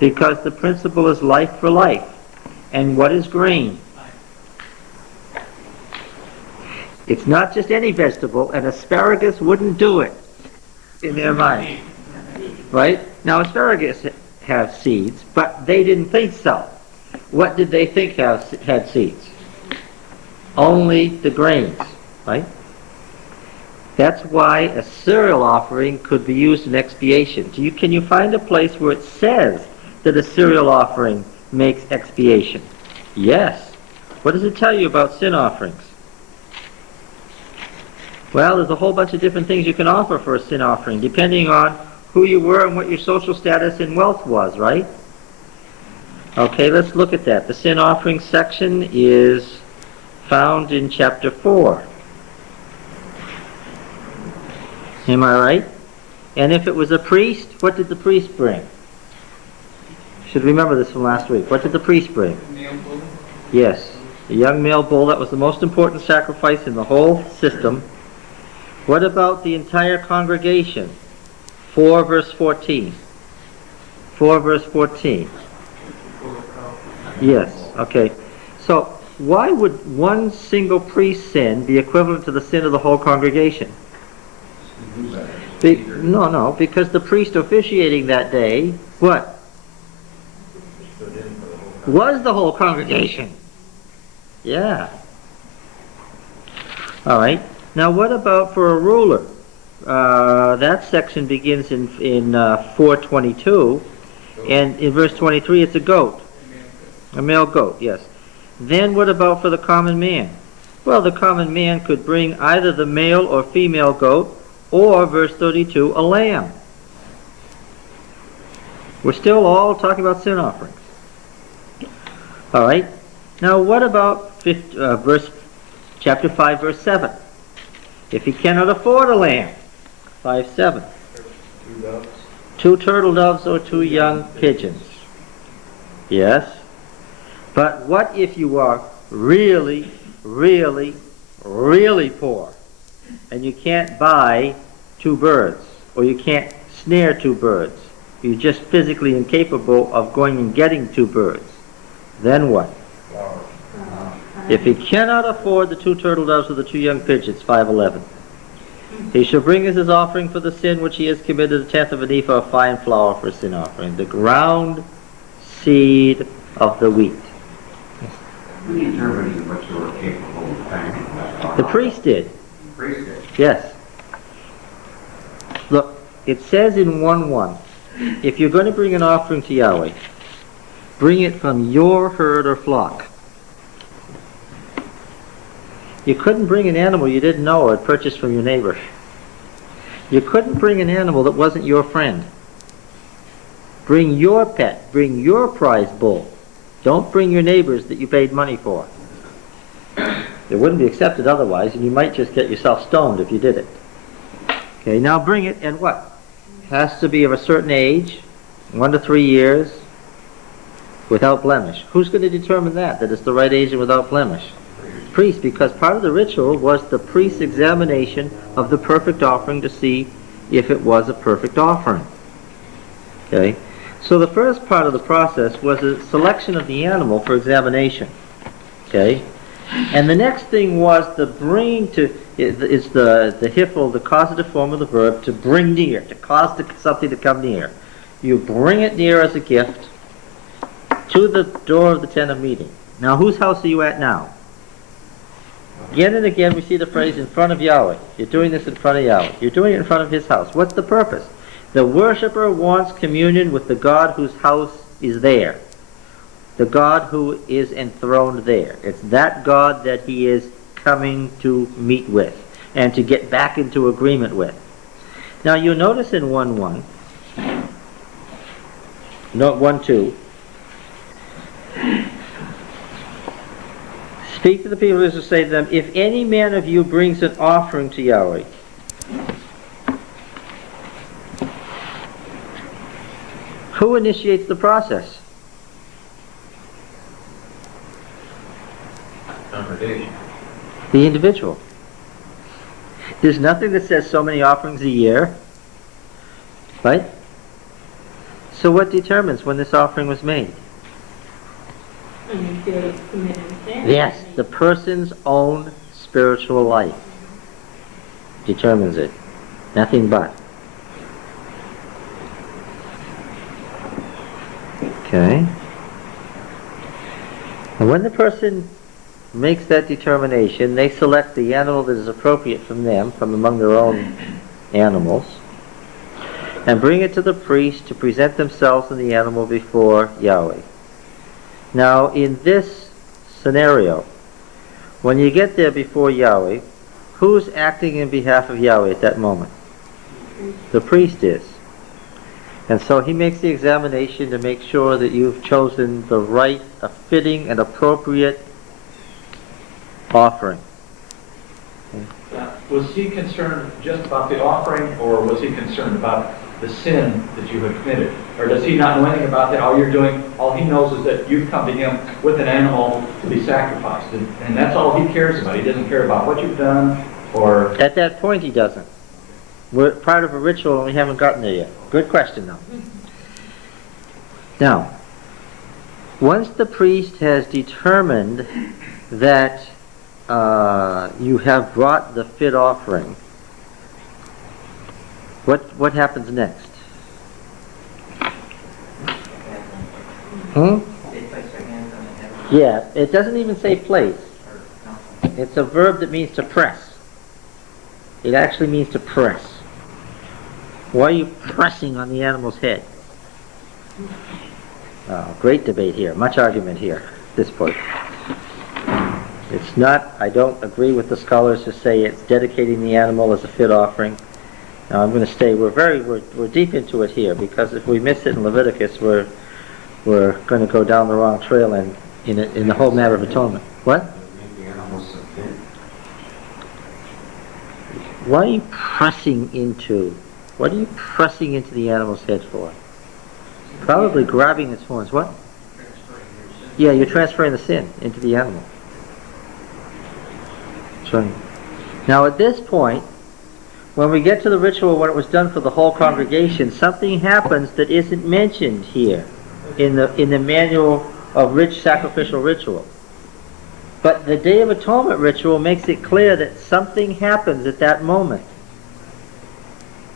because the principle is life for life. And what is grain? It's not just any vegetable, and asparagus wouldn't do it in their mind. Right? Now asparagus have seeds, but they didn't think so. What did they think had seeds? Only the grains, right? That's why a cereal offering could be used in expiation. Can you find a place where it says that a cereal offering makes expiation? Yes. What does it tell you about sin offerings? Well, there's a whole bunch of different things you can offer for a sin offering, depending on who you were and what your social status and wealth was, right? Okay, let's look at that. The sin offering section is found in chapter 4. Am I right? And if it was a priest, what did the priest bring? You should remember this from last week. What did the priest bring? Male bull. Yes, a young male bull. That was the most important sacrifice in the whole system. What about the entire congregation? 4 verse 14. 4 verse 14. Yes, okay. So why would one single priest's sin be equivalent to the sin of the whole congregation? No, because the priest officiating that day, what? Was the whole congregation. Yeah. All right. Now what about for a ruler? That section begins in 4:22, and in verse 23 it's a goat. A male goat, yes. Then what about for the common man? Well, the common man could bring either the male or female goat, or, verse 32, a lamb. We're still all talking about sin offerings. All right. Now what about chapter 5, verse 7? If he cannot afford a lamb, 5:7. 2 doves. 2 turtle doves or 2 young pigeons. Yes. But what if you are really, really, really poor, and you can't buy 2 birds, or you can't snare 2 birds? You're just physically incapable of going and getting 2 birds. Then what? If he cannot afford the 2 turtle doves or the 2 young pigeons, 5:11. He shall bring as his offering for the sin which he has committed 1/10 of an ephah of fine flour for a sin offering, the ground seed of the wheat. Who determined what you were capable of paying? The priest did. The priest did. Yes. Look, it says in 1:1, if you're going to bring an offering to Yahweh, bring it from your herd or flock. You couldn't bring an animal you didn't know or had purchased from your neighbor. You couldn't bring an animal that wasn't your friend. Bring your pet, bring your prize bull. Don't bring your neighbor's that you paid money for. It wouldn't be accepted otherwise, and you might just get yourself stoned if you did it. Okay, now bring it, and what? Has to be of a certain age, 1 to 3 years, without blemish. Who's going to determine that it's the right age and without blemish? Priest, because part of the ritual was the priest's examination of the perfect offering to see if it was a perfect offering. Okay, so the first part of the process was a selection of the animal for examination. Okay, and the next thing was the bringing to, is the hiphil, the causative form of the verb, to bring near, to cause something to come near. You bring it near as a gift to the door of the tent of meeting. Now, whose house are you at now? Again and again we see the phrase in front of Yahweh. You're doing this in front of Yahweh. You're doing it in front of his house. What's the purpose? The worshiper wants communion with the God whose house is there. The God who is enthroned there. It's that God that he is coming to meet with and to get back into agreement with. Now you notice in 1:1, note 1:2, speak to the people of Israel, say to them, if any man of you brings an offering to Yahweh, who initiates the process? Congregation. The individual. There's nothing that says so many offerings a year, right? So what determines when this offering was made? And you feel committed sin. Yes, the person's own spiritual life determines it. Nothing but. Okay. And when the person makes that determination, they select the animal that is appropriate from them, from among their own animals, and bring it to the priest to present themselves and the animal before Yahweh. Now, in this scenario, when you get there before Yahweh, who's acting in behalf of Yahweh at that moment? The priest is. And so he makes the examination to make sure that you've chosen the right, a fitting and appropriate offering. Was he concerned just about the offering, or was he concerned about the sin that you had committed? Or does he not know anything about that? All he knows is that you've come to him with an animal to be sacrificed. And that's all he cares about. He doesn't care about what you've done, or... At that point he doesn't. We're part of a ritual and we haven't gotten there yet. Good question though. Now, once the priest has determined that you have brought the fit offering, what happens next? Yeah, it doesn't even say place. It's a verb that means to press. It actually means to press. Why are you pressing on the animal's head? Oh, great debate here, much argument here at this point. It's not, I don't agree with the scholars who say it's dedicating the animal as a fit offering. Now I'm going to stay, we're deep into it here, because if we miss it in Leviticus, we're going to go down the wrong trail in the whole matter of atonement. What? Make the animals submit. What are you pressing into the animal's head for? Probably grabbing its horns. What? Yeah, you're transferring the sin into the animal. That's right. Now at this point, when we get to the ritual when it was done for the whole congregation, something happens that isn't mentioned here in the manual of rich sacrificial ritual. But the Day of Atonement ritual makes it clear that something happens at that moment.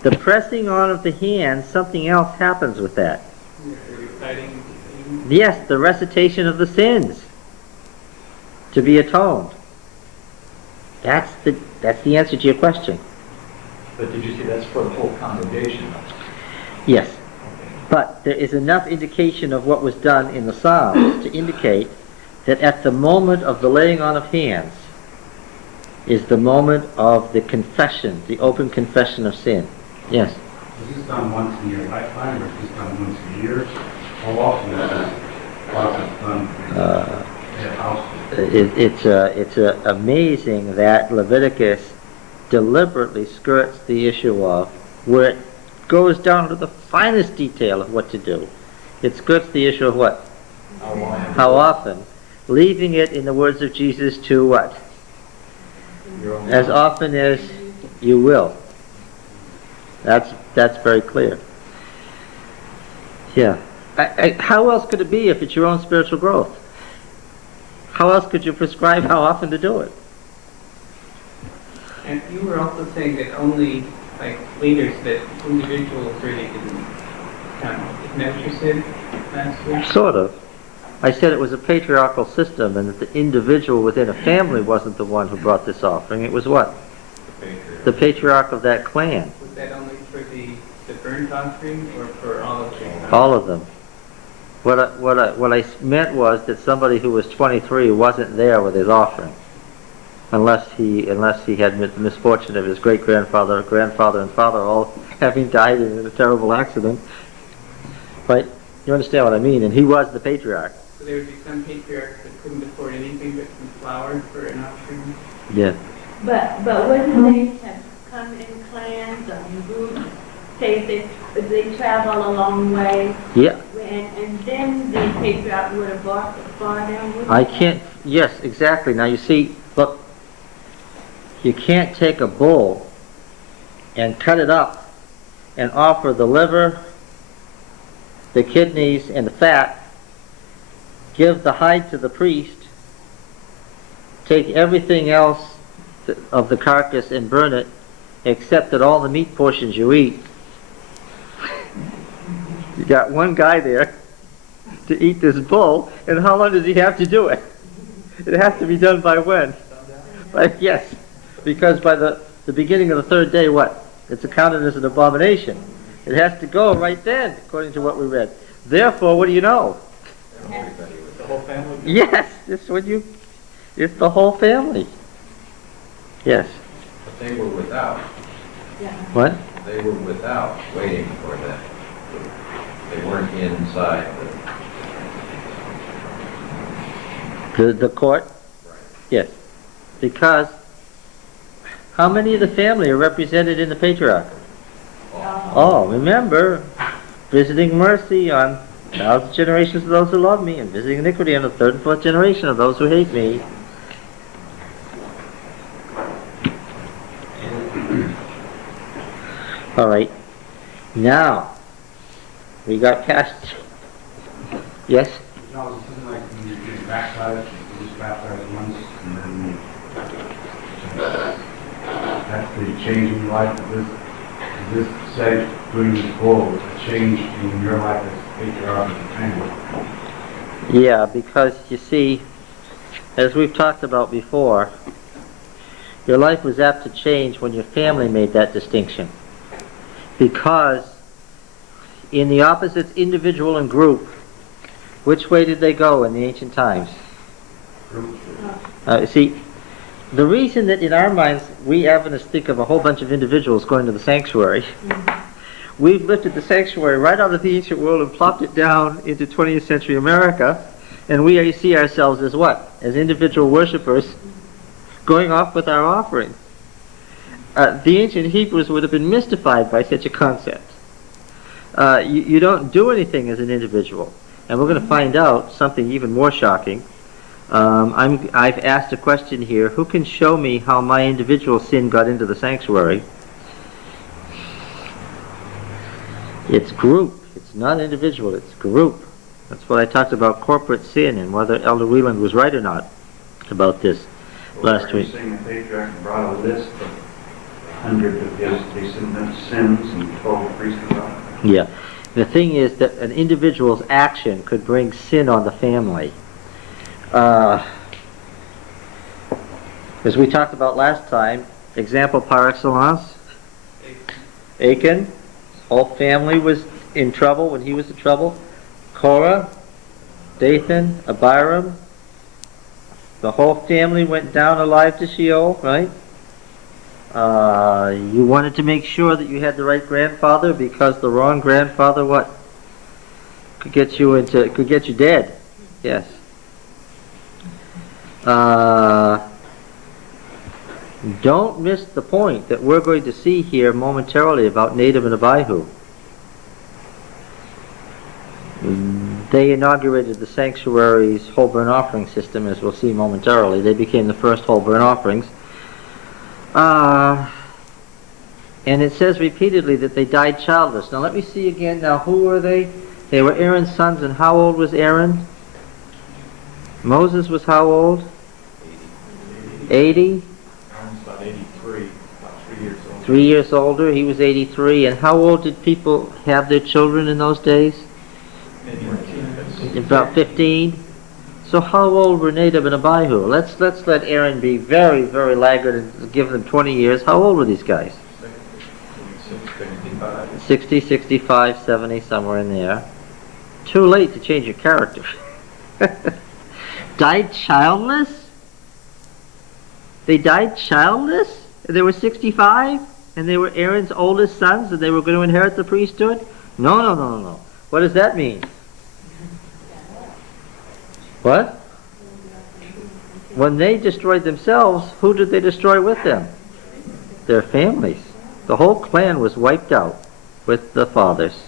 The pressing on of the hands, something else happens with that. Yes, the recitation of the sins to be atoned. That's the answer to your question. But did you see that's for the whole congregation? Yes. But there is enough indication of what was done in the Psalms to indicate that at the moment of the laying on of hands is the moment of the confession, the open confession of sin. Yes? Is this done once in your lifetime, or is this done once a year? How often is this process done at house? It's amazing that Leviticus deliberately skirts the issue of, where it goes down to the finest detail of what to do. It skirts the issue of what? How often? Leaving it, in the words of Jesus, to what? As often as you will. That's very clear. Yeah. How else could it be if it's your own spiritual growth? How else could you prescribe how often to do it? And you were also saying that only leaders, that individuals really didn't count. Isn't that what you said last week? Sort of. I said it was a patriarchal system and that the individual within a family wasn't the one who brought this offering. It was what? The patriarch of that clan. Was that only for the burnt offering or for all of them? All of them. What I meant was that somebody who was 23 wasn't there with his offering, unless he had the misfortune of his great-grandfather, grandfather, and father all having died in a terrible accident. Right? You understand what I mean? And he was the patriarch. So there would be some patriarchs that couldn't afford anything but some flour for an offering? Yeah. But wouldn't they have come in clans or in groups? Say they travel a long way. Yeah. And then the patriarch would have bought for them. I can't, yes, exactly. Now you see, look, you can't take a bull and cut it up and offer the liver the kidneys and the fat, give the hide to the priest, take everything else of the carcass and burn it, except that all the meat portions you eat. You got one guy there to eat this bull, and how long does he have to do it? It has to be done by when? Yes, because by the beginning of the third day, what? It's accounted as an abomination. It has to go right then, according to what we read. Therefore, what do you know? The whole family? Yes, it's the whole family. Yes. But they were without. Yeah. What? They were without, waiting for that. They weren't inside The court? Right. Yes. Because how many of the family are represented in the patriarch? Oh, remember, visiting mercy on 1,000 generations of those who love me, and visiting iniquity on the third and fourth generation of those who hate me. All right. Now, we got past. Yes? No, this isn't like when you get baptized, you just baptize once, and then that's the change in your life. Does this say, doing this bull, a change in your life as patriarch of the family? Yeah, because you see, as we've talked about before, your life was apt to change when your family made that distinction. Because in the opposites, individual and group, which way did they go in the ancient times? See, the reason that in our minds we Adventists think of a whole bunch of individuals going to the sanctuary, we've lifted the sanctuary right out of the ancient world and plopped it down into 20th century America, and we see ourselves as what? As individual worshipers going off with our offering. The ancient Hebrews would have been mystified by such a concept. You don't do anything as an individual. And we're going to find out something even more shocking. I've asked a question here. Who can show me how my individual sin got into the sanctuary? It's group. It's not individual. It's group. That's what I talked about, corporate sin, and whether Elder Wieland was right or not about this last week. Are you saying the patriarch brought a list of hundreds of his descendants' sins and told the priest about it? Yeah. The thing is that an individual's action could bring sin on the family. As we talked about last time, example par excellence, Achan, his whole family was in trouble when he was in trouble. Korah, Dathan, Abiram, the whole family went down alive to Sheol, right? You wanted to make sure that you had the right grandfather, because the wrong grandfather, what? Could get you dead. Yes. Don't miss the point that we're going to see here momentarily about Nadab and Abihu. They inaugurated the sanctuary's whole burnt offering system, as we'll see momentarily. They became the first whole burnt offerings. And it says repeatedly that they died childless. Now let me see again. Now who were they? They were Aaron's sons, and how old was Aaron? Moses was how old? 80? Aaron's about 83, about 3 years old. 3 years older. He was 83. And how old did people have their children in those days? Maybe 15. About 15. So how old were Nadab and Abihu? Let's let Aaron be very, very laggard and give them 20 years. How old were these guys? 65. 60, 65, 70, somewhere in there. Too late to change your character. Died childless? They died childless? And they were 65? And they were Aaron's oldest sons, and they were going to inherit the priesthood? No. What does that mean? What? When they destroyed themselves, who did they destroy with them? Their families. The whole clan was wiped out with the fathers.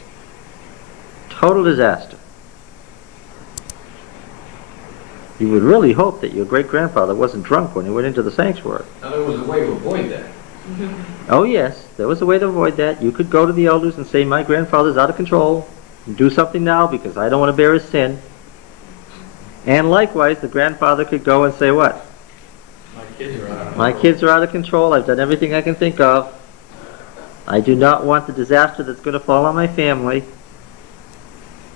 Total disaster. You would really hope that your great-grandfather wasn't drunk when he went into the sanctuary. Now, there was a way to avoid that. Oh yes, there was a way to avoid that. You could go to the elders and say, my grandfather's out of control. Do something now because I don't want to bear his sin. And likewise, the grandfather could go and say what? My kids are out of My control. kids are out of control. I've done everything I can think of. I do not want the disaster that's going to fall on my family.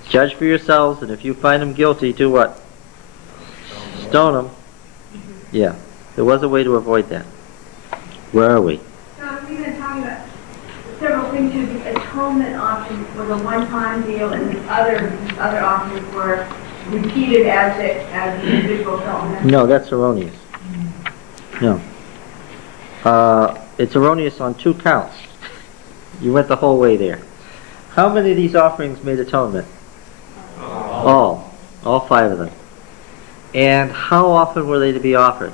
Judge for yourselves, and if you find them guilty, do what? Stone them. Yeah, there was a way to avoid that. Where are we? So we've been talking about several things here. The atonement offering was a one-time deal, and the other offerings were repeated as the individual felt. No, that's erroneous. No. It's erroneous on 2 counts. You went the whole way there. How many of these offerings made atonement? All 5 of them. And how often were they to be offered?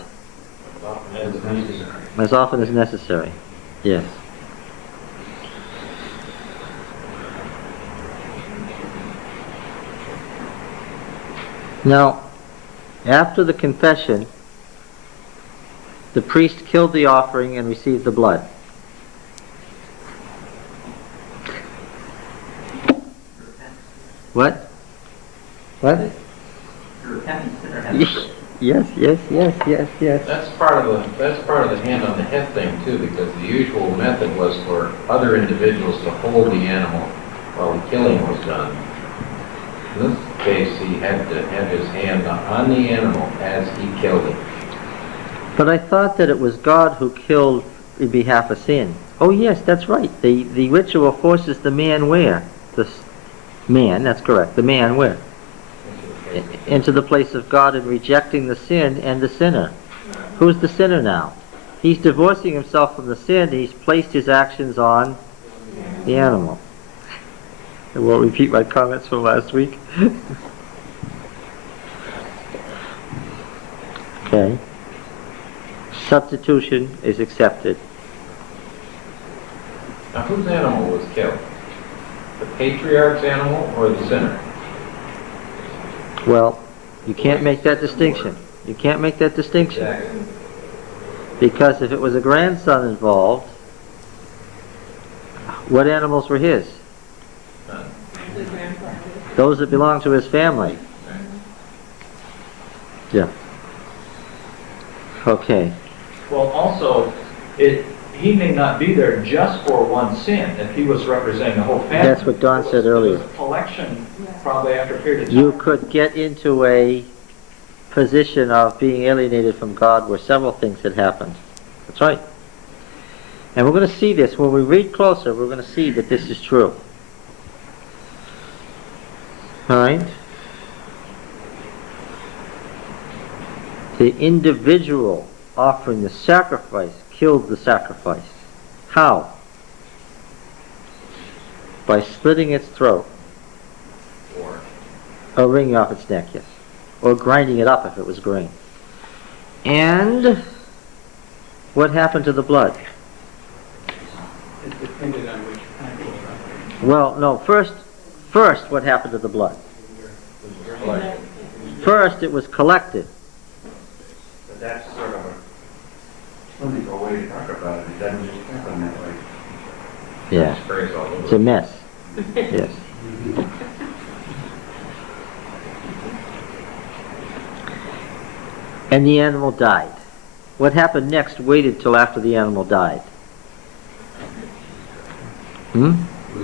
As often as necessary. Yes. Now, after the confession, the priest killed the offering and received the blood. What? What? Yes, yes, yes, yes, yes. That's part of the hand on the head thing too, because the usual method was for other individuals to hold the animal while the killing was done. In this case, he had to have his hand on the animal as he killed it. But I thought that it was God who killed in behalf of sin. Oh yes, that's right. The ritual forces the man where? Man, that's correct. The man where? Into the place of God and rejecting the sin and the sinner. Who's the sinner now? He's divorcing himself from the sin. He's placed his actions on the animal. I won't repeat my comments from last week. Okay. Substitution is accepted. Now, whose animal was killed? The patriarch's animal or the sinner? Well, you can't make that distinction. You can't make that distinction. Exactly. Because if it was a grandson involved, what animals were his? None. Those that belong to his family. Yeah. Okay. Well, also, he may not be there just for one sin, if he was representing the whole family. That's what Don said earlier. It was a collection, probably after a period of time. You could get into a position of being alienated from God where several things had happened. That's right. And we're going to see this. When we read closer, we're going to see that this is true. All right? The individual offering the sacrifice killed the sacrifice. How? By slitting its throat. Or wringing off its neck, yes. Or grinding it up if it was grain. And what happened to the blood? It depended on which kind of offering. Well, no, first what happened to the blood? First it was collected. But that's sort of a clinical way to talk about it. It doesn't just happen that way. Yeah. Sprays all over. It's a mess. Yes. And the animal died. What happened next waited till after the animal died. Who's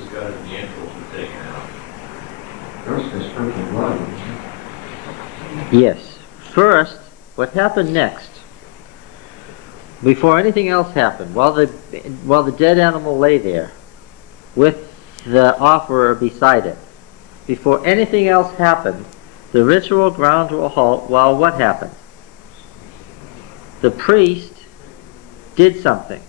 got it? The entrails were taken out. First, they sprinkled blood. Yes. First, what happened next, before anything else happened, while the dead animal lay there, with the offerer beside it, before anything else happened, the ritual ground to a halt while what happened? The priest did something.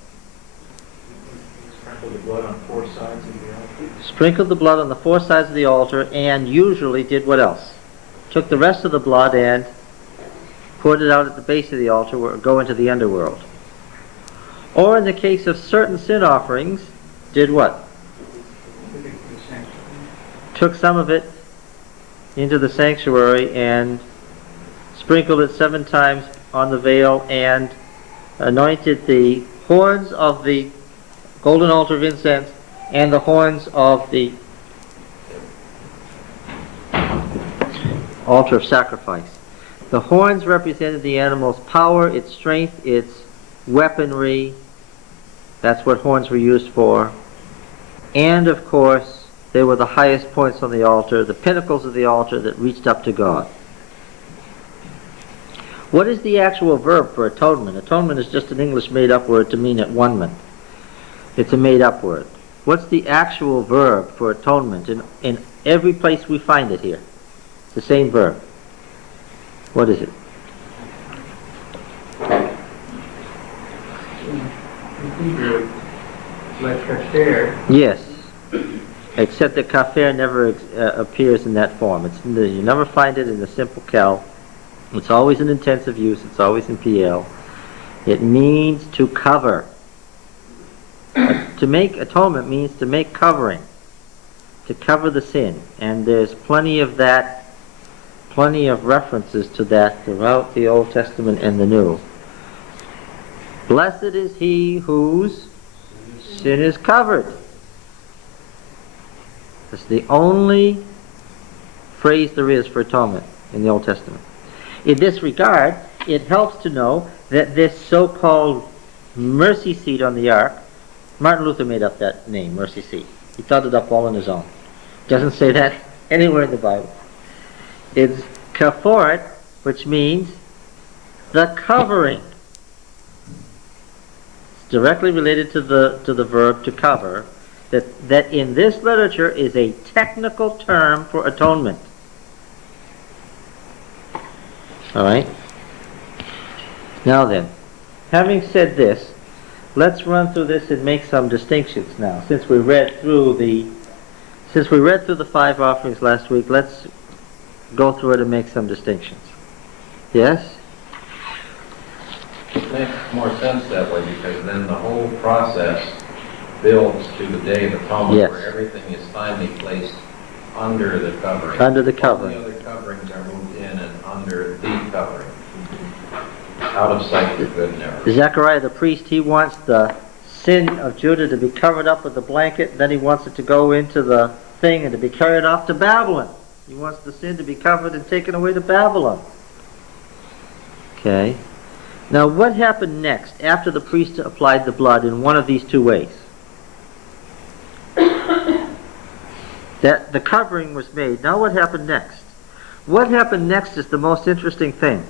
Sprinkle the blood on 4 sides of the altar. Sprinkled the blood on the 4 sides of the altar, and usually did what else? Took the rest of the blood and poured it out at the base of the altar or go into the underworld. Or in the case of certain sin offerings, did what? Took some of it into the sanctuary and sprinkled it 7 times on the veil and anointed the horns of the golden altar of incense and the horns of the altar of sacrifice. The horns represented the animal's power, its strength, its weaponry. That's what horns were used for. And of course, they were the highest points on the altar, the pinnacles of the altar that reached up to God. What is the actual verb for atonement? Atonement is just an English made-up word to mean at one-ment. It's a made-up word. What's the actual verb for atonement? In every place we find it here. It's the same verb. What is it? In Hebrew, like kafir. Yes. Except that kafir never appears in that form. You never find it in the simple kel. It's always in intensive use. It's always in PL. It means to cover. To make atonement means to make covering. To cover the sin. And there's plenty of that, plenty of references to that throughout the Old Testament and the New. Blessed is he whose sin is covered. That's the only phrase there is for atonement in the Old Testament. In this regard, it helps to know that this so-called mercy seat on the ark, Martin Luther made up that name, mercy seat. He thought it up all on his own. Doesn't say that anywhere in the Bible. It's kaforet, which means the covering. It's directly related to the verb to cover. That in this literature is a technical term for atonement. All right. Now then, having said this, let's run through this and make some distinctions now. Since we read through the 5 offerings last week, let's go through it and make some distinctions. Yes? It makes more sense that way because then the whole process builds to the Day of Atonement, yes, where everything is finally placed under the covering. Under the covering. All the other coverings are moved in and under the covering. Out of sight for good and ever. Zechariah the priest, he wants the sin of Judah to be covered up with the blanket, then he wants it to go into the thing and to be carried off to Babylon. He wants the sin to be covered and taken away to Babylon. Okay. Now what happened next after the priest applied the blood in one of these two ways? That the covering was made. Now what happened next? What happened next is the most interesting thing.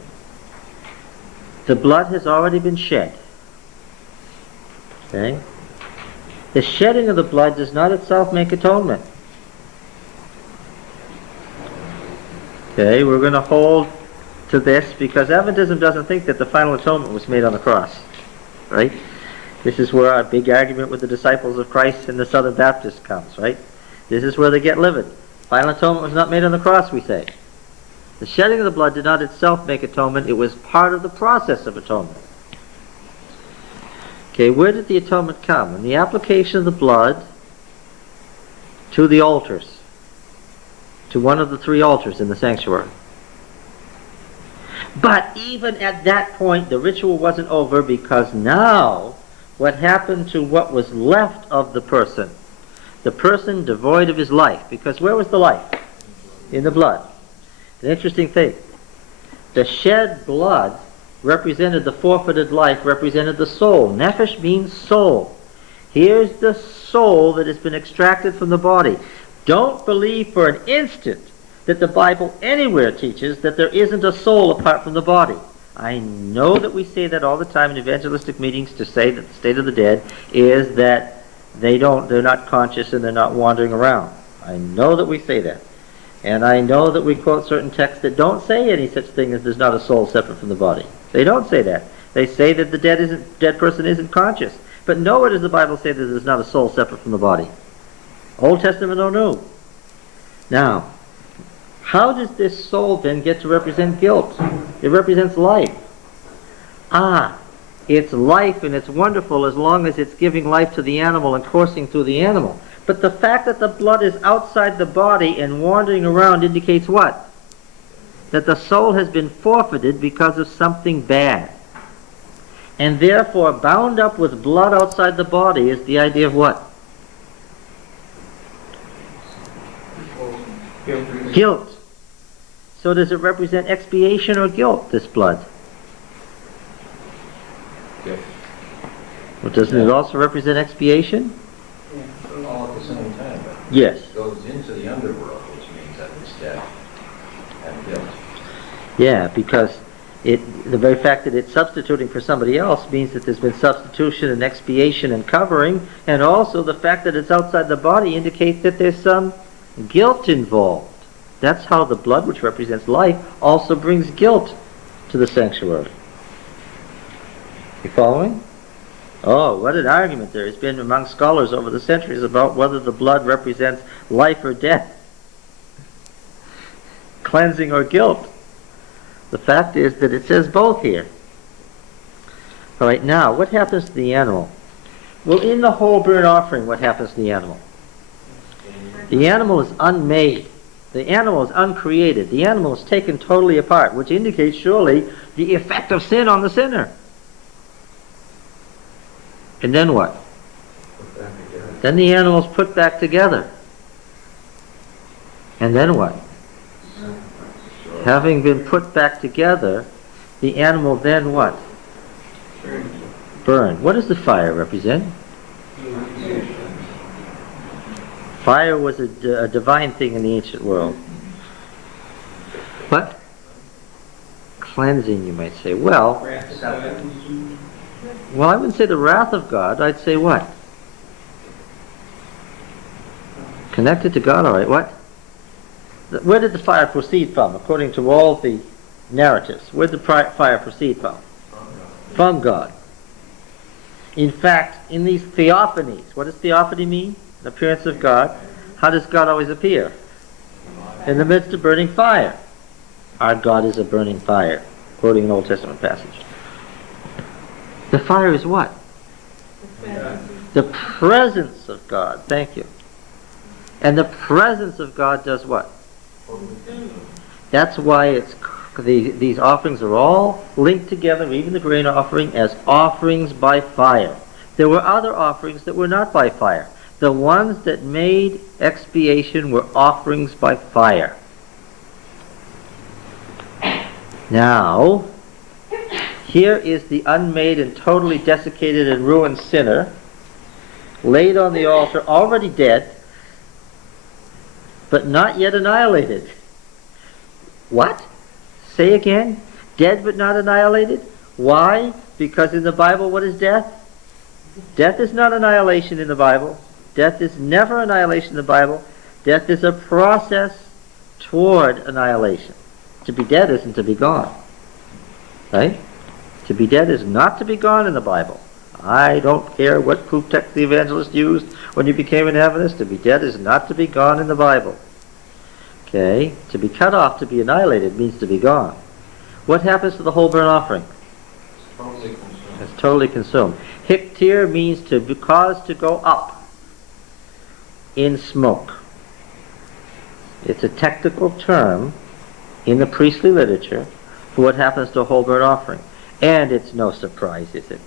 The blood has already been shed. Okay? The shedding of the blood does not itself make atonement. Okay, we're going to hold to this because Adventism doesn't think that the final atonement was made on the cross. Right? This is where our big argument with the disciples of Christ and the Southern Baptists comes, right? This is where they get livid. Final atonement was not made on the cross, we say. The shedding of the blood did not itself make atonement. It was part of the process of atonement. Okay, where did the atonement come? In the application of the blood to the altars, to one of the 3 altars in the sanctuary. But even at that point, the ritual wasn't over because now what happened to what was left of the person devoid of his life, because where was the life? In the blood. An interesting thing. The shed blood represented the forfeited life, represented the soul. Nephesh means soul. Here's the soul that has been extracted from the body. Don't believe for an instant that the Bible anywhere teaches that there isn't a soul apart from the body. I know that we say that all the time in evangelistic meetings to say that the state of the dead is that they're not conscious and they're not wandering around. I know that we say that. And I know that we quote certain texts that don't say any such thing as there's not a soul separate from the body. They don't say that. They say that the dead person isn't conscious. But nowhere does the Bible say that there's not a soul separate from the body. Old Testament or New. Now, how does this soul then get to represent guilt? It represents life. It's life and it's wonderful as long as it's giving life to the animal and coursing through the animal. But the fact that the blood is outside the body and wandering around indicates what? That the soul has been forfeited because of something bad. And therefore, bound up with blood outside the body is the idea of what? Guilt. So does it represent expiation or guilt, this blood? Guilt. Well, doesn't it also represent expiation? All at the same time, but Yes. it goes into the underworld, which means that it's death and guilt. Yeah, because the very fact that it's substituting for somebody else means that there's been substitution and expiation and covering, and also the fact that it's outside the body indicates that there's some guilt involved. That's how the blood, which represents life, also brings guilt to the sanctuary. You following? Oh, what an argument there has been among scholars over the centuries about whether the blood represents life or death, cleansing or guilt. The fact is that it says both here. All right, now, what happens to the animal? Well, in the whole burnt offering, what happens to the animal? The animal is unmade. The animal is uncreated. The animal is taken totally apart, which indicates surely the effect of sin on the sinner. And then what? Then the animal is put back together. And then what? Having been put back together, the animal then what? Burned. What does the fire represent? Fire was a divine thing in the ancient world. What? Cleansing, you might say. Well, I wouldn't say the wrath of God. I'd say what? Connected to God, all right. What? Where did the fire proceed from, according to all the narratives? Where did the fire proceed from? From God. In fact, in these theophanies, what does theophany mean? The appearance of God. How does God always appear? In the midst of burning fire. Our God is a burning fire, quoting an Old Testament passage. The fire is what? The presence of God. Thank you. And the presence of God does what? That's why these offerings are all linked together, even the grain offering, as offerings by fire. There were other offerings that were not by fire. The ones that made expiation were offerings by fire. Now, here is the unmade and totally desiccated and ruined sinner, laid on the altar, already dead, but not yet annihilated. What? Say again? Dead but not annihilated? Why? Because in the Bible, what is death? Death is not annihilation in the Bible. Death is never annihilation in the Bible. Death is a process toward annihilation. To be dead isn't to be gone. Right? To be dead is not to be gone in the Bible. I don't care what proof text the evangelist used when you became an Adventist. To be dead is not to be gone in the Bible. Okay? To be cut off, to be annihilated, means to be gone. What happens to the whole burnt offering? It's totally consumed. Hiktir means to cause to go up in smoke. It's a technical term in the priestly literature for what happens to a whole burnt offering. And it's no surprise, is it?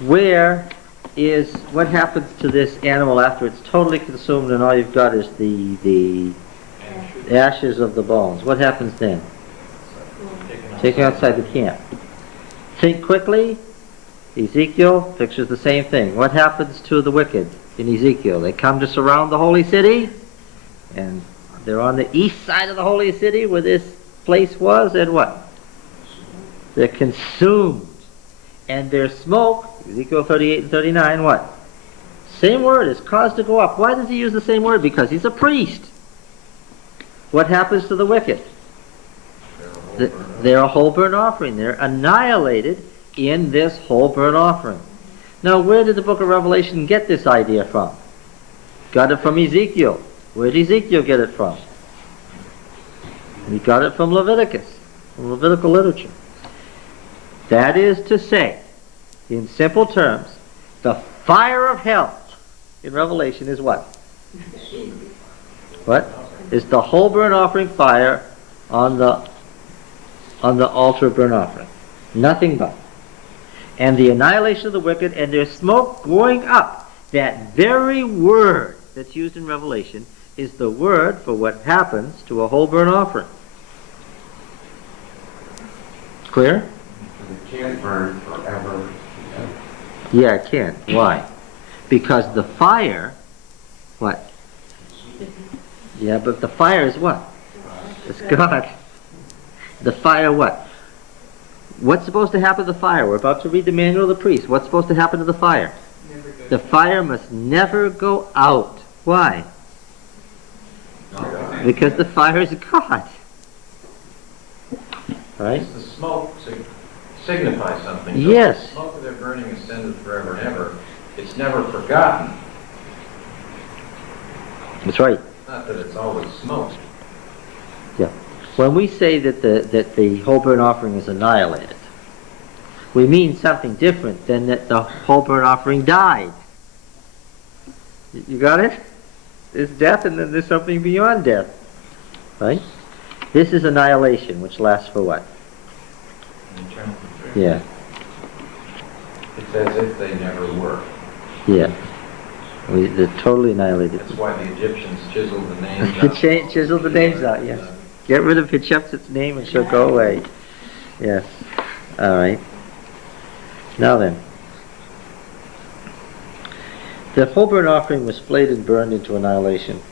What happens to this animal after it's totally consumed and all you've got is the ashes of the bones? What happens then? Taken outside the camp. Think quickly. Ezekiel pictures the same thing. What happens to the wicked in Ezekiel? They come to surround the holy city, and they're on the east side of the holy city where this place was, and what? They're consumed. And their smoke, Ezekiel 38 and 39, what? Same word, is caused to go up. Why does he use the same word? Because he's a priest. What happens to the wicked? They're a whole burnt offering. They're annihilated in this whole burnt offering. Now, where did the book of Revelation get this idea from? Got it from Ezekiel. Where did Ezekiel get it from? He got it from Leviticus, from Levitical literature. That is to say, in simple terms, the fire of hell in Revelation is what? What? Is the whole burnt offering fire on the altar of burnt offering. Nothing but. And the annihilation of the wicked and their smoke going up. That very word that's used in Revelation is the word for what happens to a whole burnt offering. Clear? It can't burn forever. Yeah, it can. Why? Because the fire, what? Yeah, but the fire is what? It's God. The fire what? What's supposed to happen to the fire? We're about to read the manual of the priest. What's supposed to happen to the fire? The fire must never go out. Why? Because the fire is God. Right? The smoke signifies something. Yes. The smoke of their burning is scented forever and ever. It's never forgotten. That's right. Not that it's always smoke. Yeah. When we say that the whole burnt offering is annihilated, we mean something different than that the whole burnt offering died. You got it? There's death and then there's something beyond death. Right? This is annihilation, which lasts for what? Yeah. It's as if they never were. Yeah. They're totally annihilated. That's why the Egyptians chiseled the names out. Chisel the names out, yes. Get rid of Hatshepsut's name and she'll go away. Yes. All right. Now then. The whole burnt offering was flayed and burned into annihilation.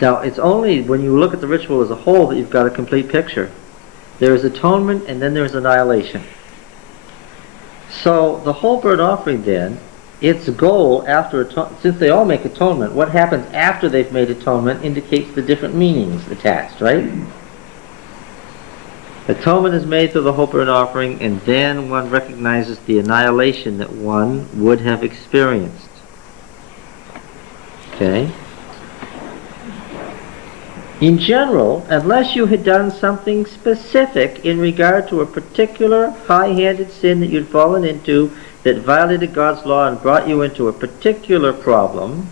Now, it's only when you look at the ritual as a whole that you've got a complete picture. There is atonement and then there's annihilation. So, the whole burnt offering then, its goal after since they all make atonement, what happens after they've made atonement indicates the different meanings attached, right? Atonement is made through the whole burnt offering, and then one recognizes the annihilation that one would have experienced. Okay? In general, unless you had done something specific in regard to a particular high-handed sin that you'd fallen into that violated God's law and brought you into a particular problem,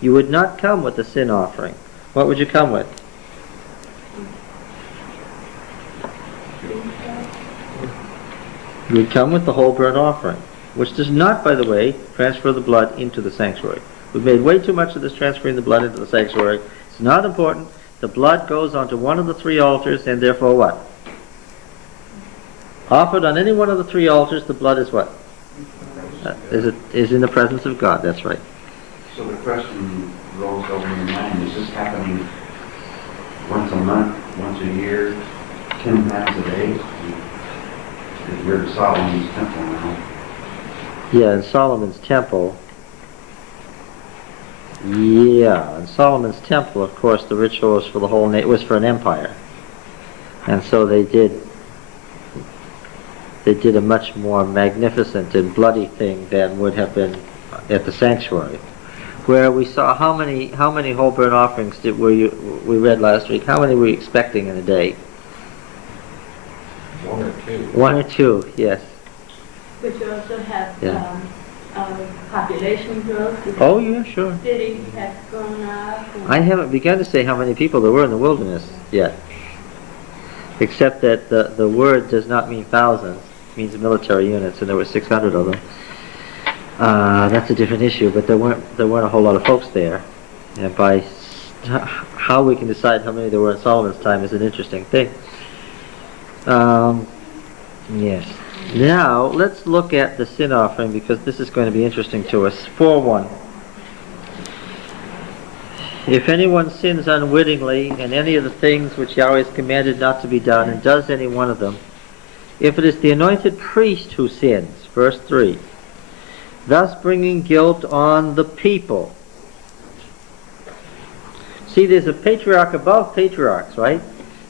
you would not come with a sin offering. What would you come with? You would come with the whole burnt offering, which does not, by the way, transfer the blood into the sanctuary. We've made way too much of this transferring the blood into the sanctuary. It's not important. The blood goes onto one of the three altars, and therefore what? Offered on any one of the three altars, the blood is what? Is in the presence of God. That's right. So the question rolls over in your mind, is this happening once a month, once a year, 10 times a day? Because we're in Solomon's temple now. Yeah, in Solomon's temple. Yeah, in Solomon's temple, of course, the ritual was for the whole it was for an empire, and so they did a much more magnificent and bloody thing than would have been at the sanctuary, where we saw how many whole burnt offerings we read last week. How many were you expecting in a day? One or two. One or two, yes. But you also have Yeah. population growth. Oh yeah, sure. Cities have grown up. I haven't begun to say how many people there were in the wilderness yet, except that the word does not mean thousands. It means military units, and there were 600 of them. That's a different issue, but there weren't a whole lot of folks there. And by how we can decide how many there were in Solomon's time is an interesting thing. Yes. Now, let's look at the sin offering, because this is going to be interesting to us. 4:1. If anyone sins unwittingly in any of the things which Yahweh has commanded not to be done, and does any one of them, if it is the anointed priest who sins, verse 3, thus bringing guilt on the people. See, there's a patriarch above patriarchs, right?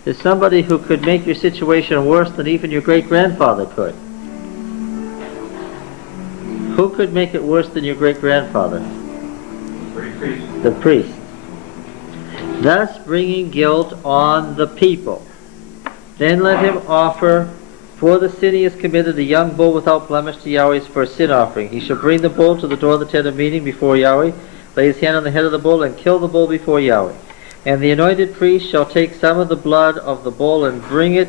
There's somebody who could make your situation worse than even your great-grandfather could. Who could make it worse than your great-grandfather? The priest. Thus bringing guilt on the people. Then let him offer for the sin he has committed a young bull without blemish to Yahweh for a sin offering. He shall bring the bull to the door of the tent of meeting before Yahweh, lay his hand on the head of the bull, and kill the bull before Yahweh. And the anointed priest shall take some of the blood of the bull and bring it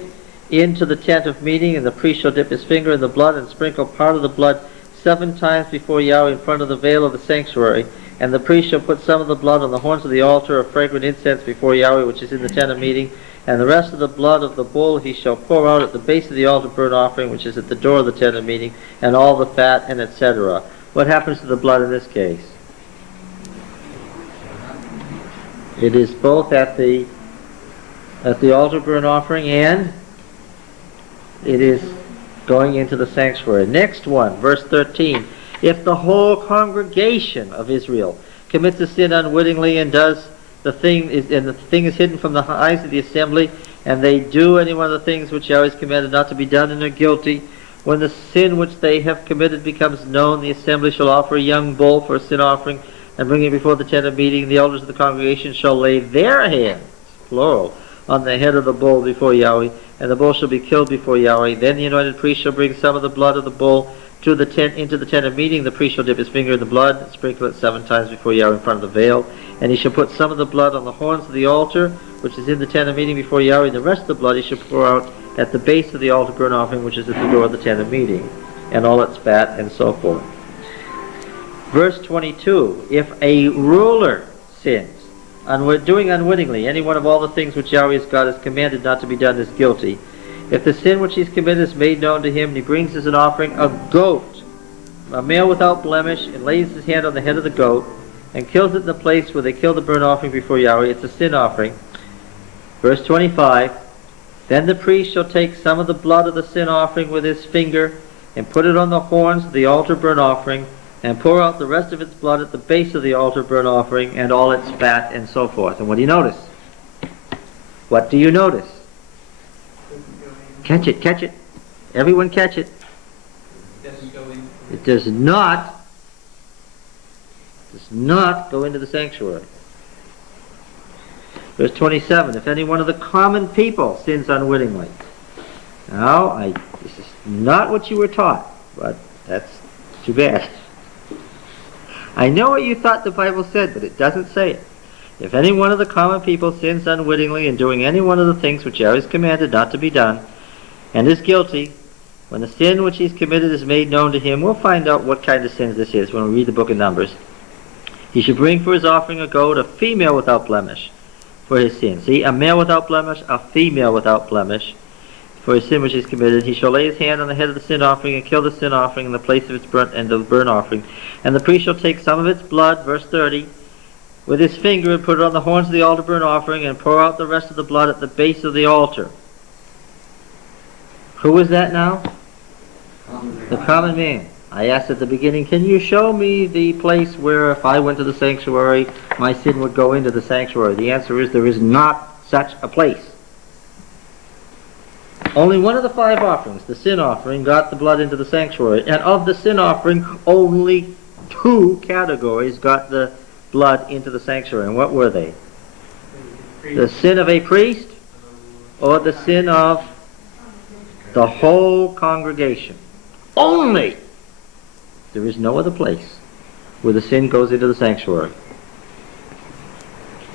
into the tent of meeting, and the priest shall dip his finger in the blood and sprinkle part of the blood 7 times before Yahweh in front of the veil of the sanctuary. And the priest shall put some of the blood on the horns of the altar of fragrant incense before Yahweh, which is in the tent of meeting, And the rest of the blood of the bull he shall pour out at the base of the altar burnt offering, which is at the door of the tent of meeting, and all the fat, and etc. What happens to the blood in this case? It is both at the altar burnt offering, and it is going into the sanctuary. Next one, verse 13. If the whole congregation of Israel commits a sin unwittingly and does the thing is hidden from the eyes of the assembly, and they do any one of the things which Yahweh has commanded not to be done, and are guilty, when the sin which they have committed becomes known, the assembly shall offer a young bull for a sin offering, and bring it before the tent of meeting. The elders of the congregation shall lay their hands, plural, on the head of the bull before Yahweh, and the bull shall be killed before Yahweh. Then the anointed priest shall bring some of the blood of the bull into the tent of meeting. The priest shall dip his finger in the blood, and sprinkle it 7 times before Yahweh in front of the veil. And he shall put some of the blood on the horns of the altar, which is in the tent of meeting before Yahweh. And the rest of the blood he shall pour out at the base of the altar burnt offering, which is at the door of the tent of meeting, and all its fat, and so forth. Verse 22, if a ruler sins, doing unwittingly any one of all the things which Yahweh his God has commanded not to be done, is guilty. If the sin which he's committed is made known to him, and he brings as an offering a goat, a male without blemish, and lays his hand on the head of the goat, and kills it in the place where they kill the burnt offering before Yahweh, it's a sin offering. Verse 25, then the priest shall take some of the blood of the sin offering with his finger, and put it on the horns of the altar burnt offering, and pour out the rest of its blood at the base of the altar burnt offering, and all its fat, and so forth. And what do you notice? What do you notice? Catch it, catch it. Everyone catch it. Doesn't go in. It does not go into the sanctuary. Verse 27, if any one of the common people sins unwittingly. Now, this is not what you were taught, but that's too bad. I know what you thought the Bible said, but it doesn't say it. If any one of the common people sins unwittingly in doing any one of the things which Yahweh has commanded not to be done, and is guilty, when the sin which he's committed is made known to him, we'll find out what kind of sins this is when we read the book of Numbers. He should bring for his offering a goat, a female without blemish, for his sin. See, a male without blemish, a female without blemish, for his sin which he's committed. He shall lay his hand on the head of the sin offering, and kill the sin offering in the place of its burnt offering. And the priest shall take some of its blood, verse 30, with his finger, and put it on the horns of the altar burnt offering, and pour out the rest of the blood at the base of the altar. Who is that now? The common man. I asked at the beginning, can you show me the place where if I went to the sanctuary, my sin would go into the sanctuary? The answer is there is not such a place. Only one of the 5 offerings, the sin offering, got the blood into the sanctuary. And of the sin offering, only 2 categories got the blood into the sanctuary. And what were they? The sin of a priest, or the sin of the whole congregation. Only! There is no other place where the sin goes into the sanctuary.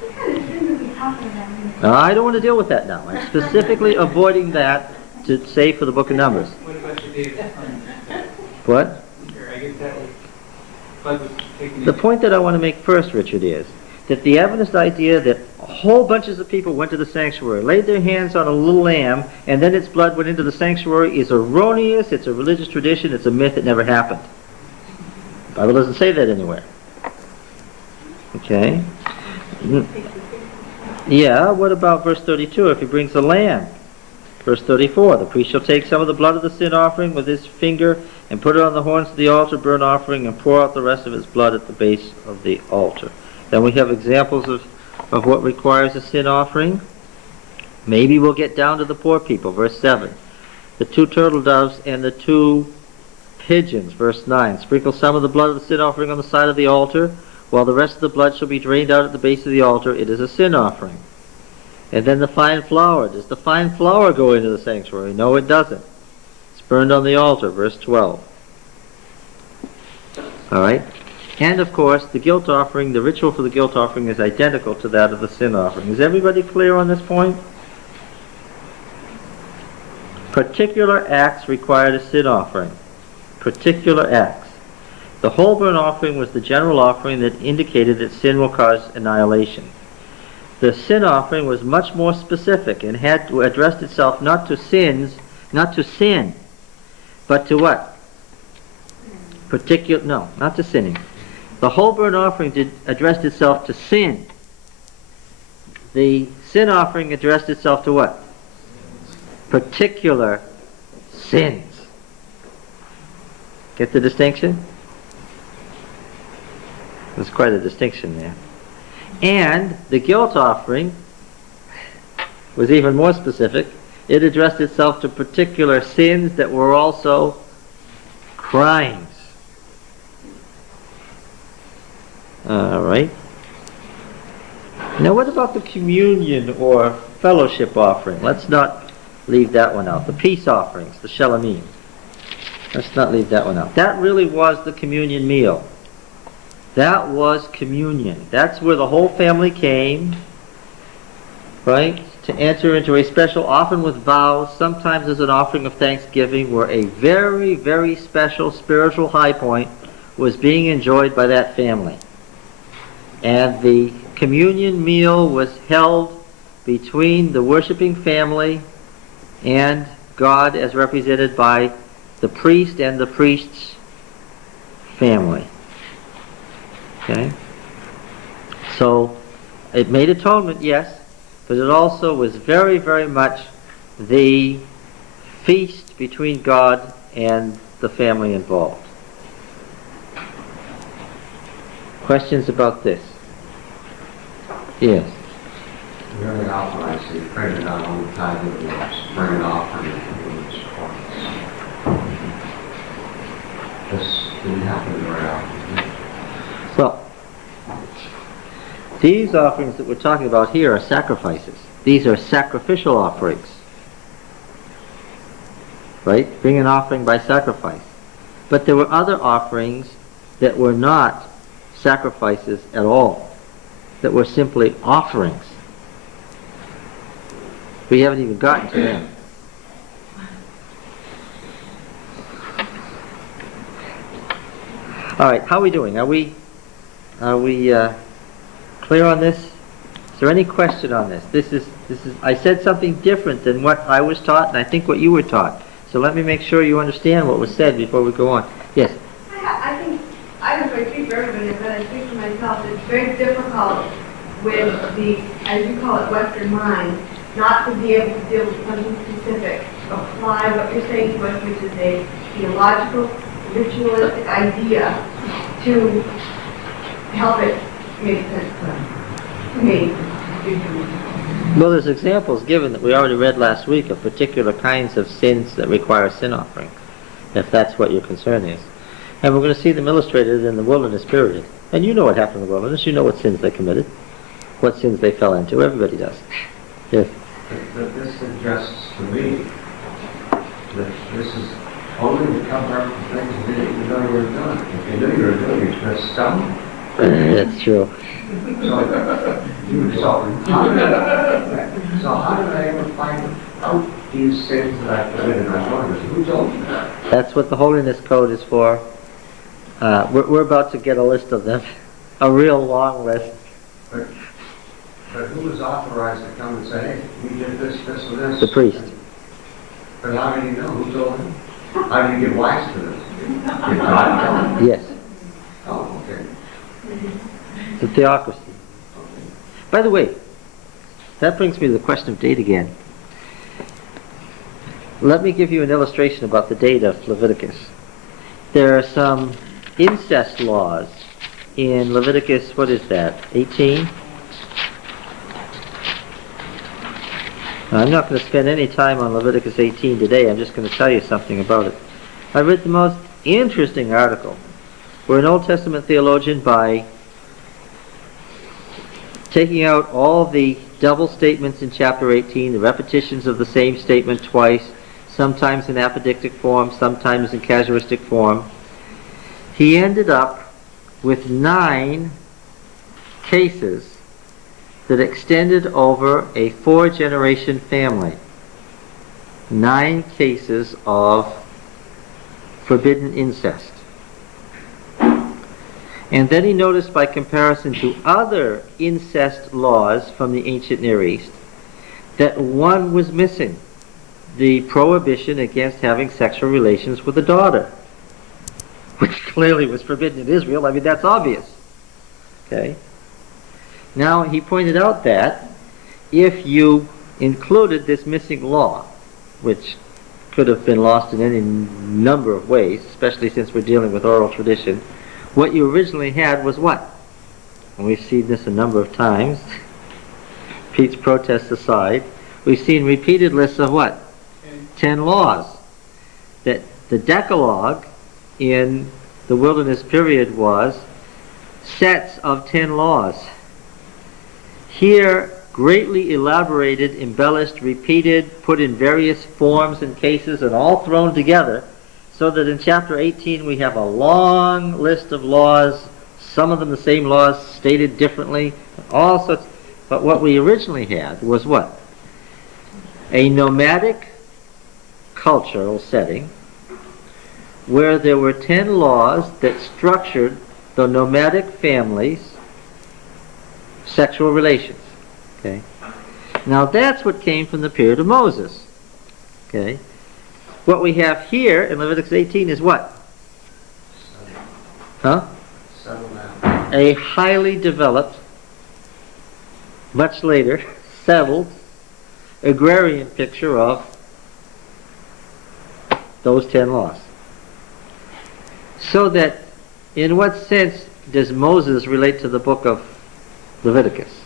What kind of sin are we talking about? Now, I don't want to deal with that now. I'm specifically avoiding that to save for the book of Numbers. What about the Day of Atonement? What? Sure, I guess that was, blood was taken The in. point that I want to make first, Richard, is that the Adventist idea that whole bunches of people went to the sanctuary, laid their hands on a little lamb, and then its blood went into the sanctuary is erroneous. It's a religious tradition. It's a myth. It never happened. The Bible doesn't say that anywhere. Okay? Yeah, what about verse 32? If he brings a lamb. Verse 34, the priest shall take some of the blood of the sin offering with his finger and put it on the horns of the altar burnt offering, and pour out the rest of his blood at the base of the altar. Then we have examples of what requires a sin offering. Maybe we'll get down to the poor people. Verse 7, the 2 turtle doves and the 2 pigeons. Verse 9, sprinkle some of the blood of the sin offering on the side of the altar, while the rest of the blood shall be drained out at the base of the altar. It is a sin offering. And then the fine flour. Does the fine flour go into the sanctuary? No, it doesn't. It's burned on the altar. Verse 12. All right? And, of course, the guilt offering, the ritual for the guilt offering is identical to that of the sin offering. Is everybody clear on this point? Particular acts required a sin offering. Particular acts. The whole burnt offering was the general offering that indicated that sin will cause annihilation. The sin offering was much more specific and had addressed itself not to sins, not to sin, but to what? No, not to sinning. The whole burnt offering addressed itself to sin. The sin offering addressed itself to what? Particular sins. Get the distinction? There's quite a distinction there. And the guilt offering was even more specific. It addressed itself to particular sins that were also crimes. All right. Now what about the communion or fellowship offering? Let's not leave that one out. The peace offerings, the shelamim. Let's not leave that one out. That really was the communion meal. That was communion. That's where the whole family came, right, to enter into a special, often with vows, sometimes as an offering of thanksgiving, where a very, very special spiritual high point was being enjoyed by that family. And the communion meal was held between the worshiping family and God, as represented by the priest and the priest's family. Okay? So it made atonement, yes, but it also was very, very much the feast between God and the family involved. Questions about this? Yes. Really authorized to pray it out on the tithe of the Lord's, bring an offering in each course. This didn't happen very often. Well, these offerings that we're talking about here are sacrifices. These are sacrificial offerings. Right? Bring an offering by sacrifice. But there were other offerings that were not sacrifices at all, that were simply offerings. We haven't even gotten to them. All right, how are we doing? Are we clear on this? Is there any question on this? This is. I said something different than what I was taught, and I think what you were taught. So let me make sure you understand what was said before we go on. Yes. I think, I don't know if I speak for everybody, but I speak for myself, it's very difficult with the, as you call it, Western mind, not to be able to deal with something specific, apply what you're saying to us, which is a theological, ritualistic idea, to help it make sense to me. Well, there's examples given that we already read last week of particular kinds of sins that require sin offering, if that's what your concern is. And we're going to see them illustrated in the wilderness period. And you know what happened in the wilderness. You know what sins they committed, what sins they fell into. Everybody does. Yes. But this suggests to me that this is only to cover up the things you didn't know you were doing. If you knew you were doing it, you'd stone. That's true. So how did I ever find out these sins that I committed in my wilderness? Who told me that? That's what the Holiness Code is for. We're about to get a list of them, a real long list. But who was authorized to come and say, hey, we did this, this, and this? The priest. But how did he know? Who told him? How did he get wise to this? Did God tell him? Yes. Oh, okay. The theocracy. By the way, that brings me to the question of date again. Let me give you an illustration about the date of Leviticus. There are some incest laws in Leviticus, what is that, 18? I'm not going to spend any time on Leviticus 18 today. I'm just going to tell you something about it. I read the most interesting article where an Old Testament theologian, by taking out all the double statements in chapter 18, the repetitions of the same statement twice, sometimes in apodictic form, sometimes in casuistic form, he ended up with 9 cases that extended over a 4-generation family. 9 cases of forbidden incest. And then he noticed by comparison to other incest laws from the ancient Near East that one was missing, the prohibition against having sexual relations with a daughter, which clearly was forbidden in Israel. I mean, that's obvious. Okay? Now, he pointed out that if you included this missing law, which could have been lost in any number of ways, especially since we're dealing with oral tradition, what you originally had was what? And we've seen this a number of times. Pete's protests aside, we've seen repeated lists of what? 10 laws. That the Decalogue in the wilderness period was sets of 10 laws. Here, greatly elaborated, embellished, repeated, put in various forms and cases, and all thrown together, so that in chapter 18 we have a long list of laws, some of them the same laws stated differently, all sorts. But what we originally had was what? A nomadic cultural setting where there were 10 laws that structured the nomadic family's sexual relations. Okay? Now that's what came from the period of Moses. Okay? What we have here in Leviticus 18 is what? Huh? A highly developed, much later, settled, agrarian picture of those 10 laws. So that, in what sense does Moses relate to the book of Leviticus?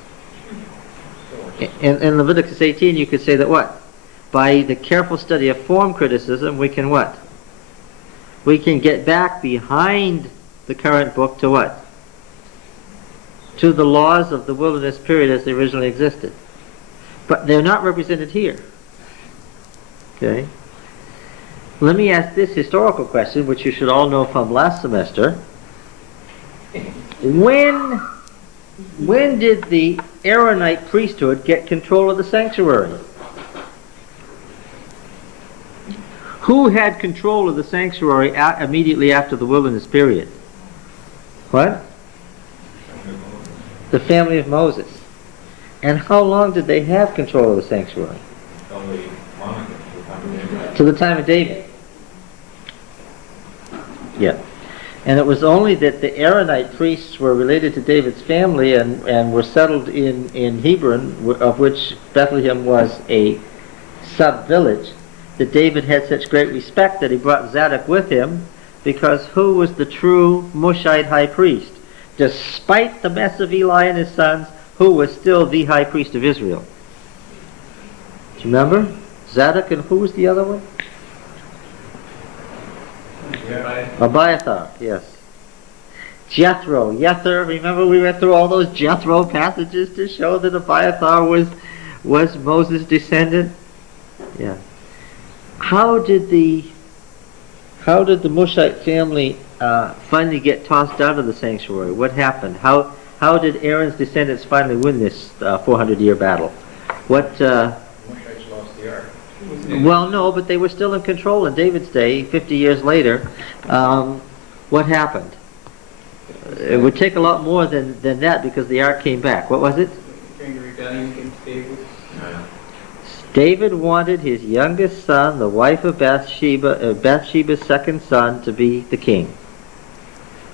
In Leviticus 18 you could say that what? By the careful study of form criticism, we can what? We can get back behind the current book to what? To the laws of the wilderness period as they originally existed. But they're not represented here. Okay? Let me ask this historical question, which you should all know from last semester. When did the Aaronite priesthood get control of the sanctuary? Who had control of the sanctuary immediately after the wilderness period? What? The family of Moses. And how long did they have control of the sanctuary? To the time of David. Yeah. And it was only that the Aaronite priests were related to David's family and were settled in Hebron, of which Bethlehem was a sub-village, that David had such great respect that he brought Zadok with him, because who was the true Mushite high priest? Despite the mess of Eli and his sons, who was still the high priest of Israel? Do you remember? Zadok, and who was the other one? Abiathar, yes. Jethro, remember we went through all those Jethro passages to show that Abiathar was Moses' descendant? Yeah. How did the Mushite family finally get tossed out of the sanctuary? What happened? How did Aaron's descendants finally win this 400-year battle? Mushites lost the ark. Well, no, but they were still in control in David's day, 50 years later. What happened? It would take a lot more than that, because the ark came back. What was it? During the rebellion against David. David wanted his youngest son, the wife of Bathsheba's second son, to be the king.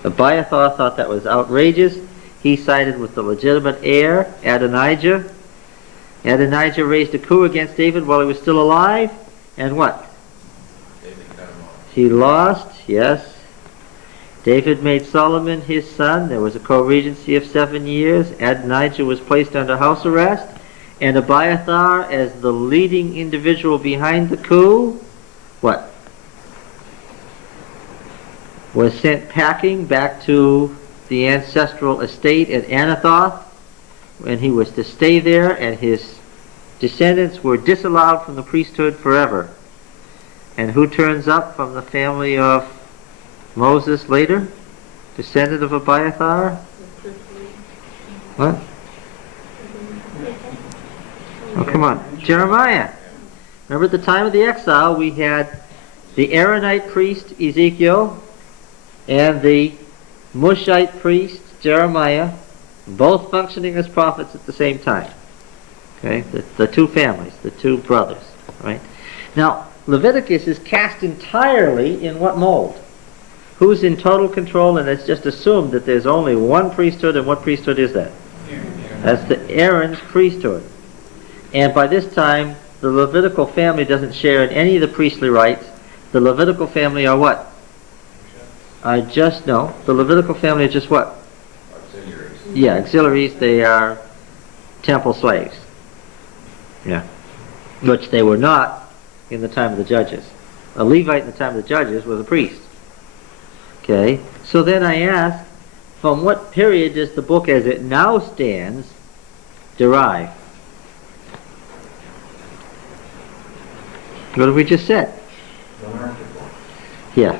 Abiathar thought that was outrageous. He sided with the legitimate heir, Adonijah. Adonijah raised a coup against David while he was still alive, and what? David cut him off. He lost, yes. David made Solomon his son. There was a co-regency of 7 years. Adonijah was placed under house arrest. And Abiathar, as the leading individual behind the coup, what? Was sent packing back to the ancestral estate at Anathoth, and he was to stay there, and his descendants were disallowed from the priesthood forever. And who turns up from the family of Moses later? Descendant of Abiathar? What? Oh, come on. Jeremiah. Remember at the time of the exile, we had the Aaronite priest Ezekiel and the Mushite priest, Jeremiah, both functioning as prophets at the same time. Okay, the two families, the two brothers, right? Now, Leviticus is cast entirely in what mold? Who's in total control? And it's just assumed that there's only one priesthood, and what priesthood is that? That's the Aaron's priesthood. And by this time, the Levitical family doesn't share in any of the priestly rights. The Levitical family are what? The Levitical family are just what? Auxiliaries. Yeah, auxiliaries. They are temple slaves. Yeah. Which they were not in the time of the judges. A Levite in the time of the judges was a priest. Okay, so then I ask, from what period does the book as it now stands derive? What have we just said? Yeah.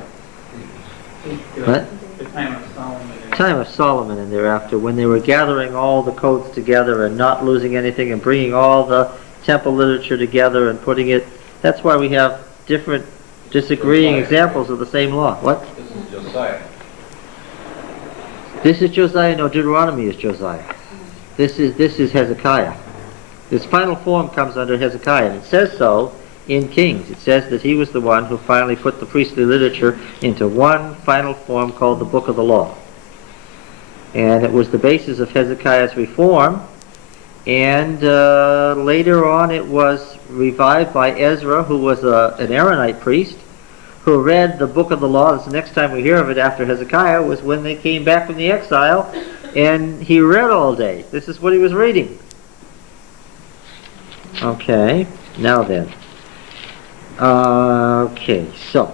What? The time of Solomon. Time of Solomon and thereafter, when they were gathering all the codes together and not losing anything and bringing all the temple literature together and putting it. That's why we have different disagreeing examples of the same law. What? This is Josiah. This is Josiah. No, Deuteronomy is Josiah. This is Hezekiah. This final form comes under Hezekiah, and it says so in Kings. It says that he was the one who finally put the priestly literature into one final form called the Book of the Law. And it was the basis of Hezekiah's reform. And later on it was revived by Ezra, who was an Aaronite priest, who read the Book of the Law. That's the next time we hear of it after Hezekiah was when they came back from the exile, and he read all day. This is what he was reading. Okay, now then. Okay, so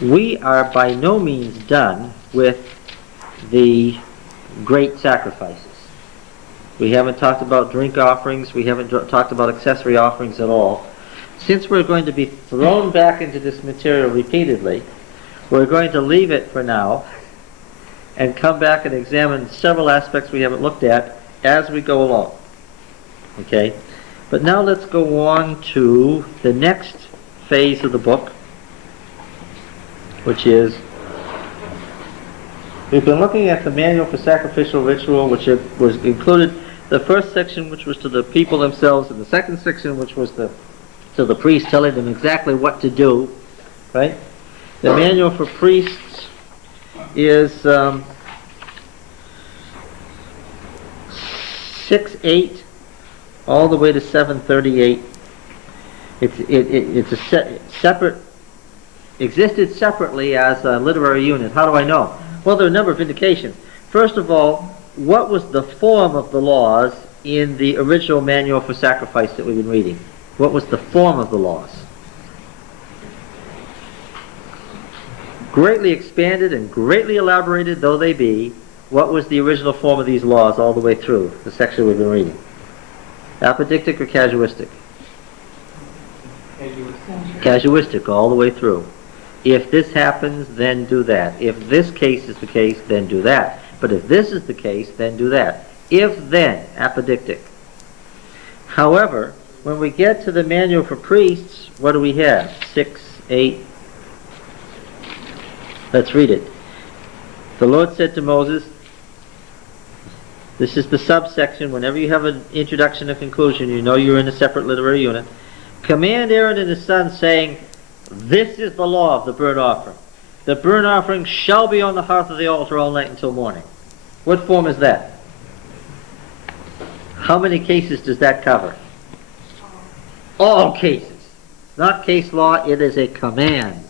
we are by no means done with the great sacrifices. We haven't talked about drink offerings. We haven't talked about accessory offerings at all. Since we're going to be thrown back into this material repeatedly, we're going to leave it for now and come back and examine several aspects we haven't looked at as we go along. Okay? But now let's go on to the next phase of the book, which is, we've been looking at the manual for sacrificial ritual, which was included the first section, which was to the people themselves, and the second section, which was to the priest, telling them exactly what to do, right? The manual for priests is 6:8 all the way to 7:38. It's a separate, existed separately as a literary unit. How do I know? Well, there are a number of indications. First of all, what was the form of the laws in the original manual for sacrifice that we've been reading? What was the form of the laws? Greatly expanded and greatly elaborated though they be, what was the original form of these laws all the way through the section we've been reading? Apodictic or casuistic? Casuistic all the way through. If this happens, then do that. If this case is the case, then do that. But if this is the case, then do that. If then, apodictic. However, when we get to the manual for priests, what do we have? 6:8. Let's read it. The Lord said to Moses, this is the subsection. Whenever you have an introduction and conclusion, you know you're in a separate literary unit. Command Aaron and his sons, saying, this is the law of the burnt offering. The burnt offering shall be on the hearth of the altar all night until morning. What form is that? How many cases does that cover? All cases. It's not case law, it is a command.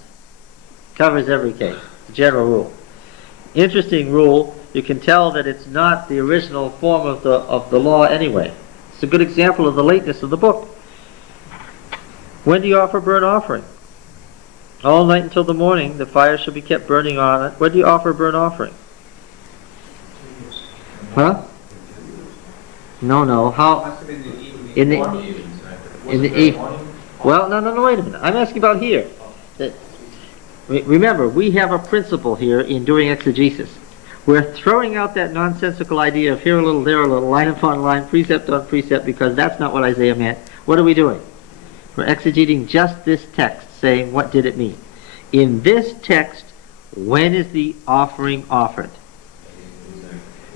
Covers every case. It's a general rule. Interesting rule. You can tell that it's not the original form of the law anyway. It's a good example of the lateness of the book. When do you offer burnt offering? All night until the morning, the fire shall be kept burning on it. When do you offer burnt offering? Huh? No. How? In the evening. Well, no, wait a minute. I'm asking about here. Remember, we have a principle here in doing exegesis. We're throwing out that nonsensical idea of here a little, there a little, line upon line, precept on precept, because that's not what Isaiah meant. What are we doing? We're exegeting just this text, saying, what did it mean? In this text, when is the offering offered?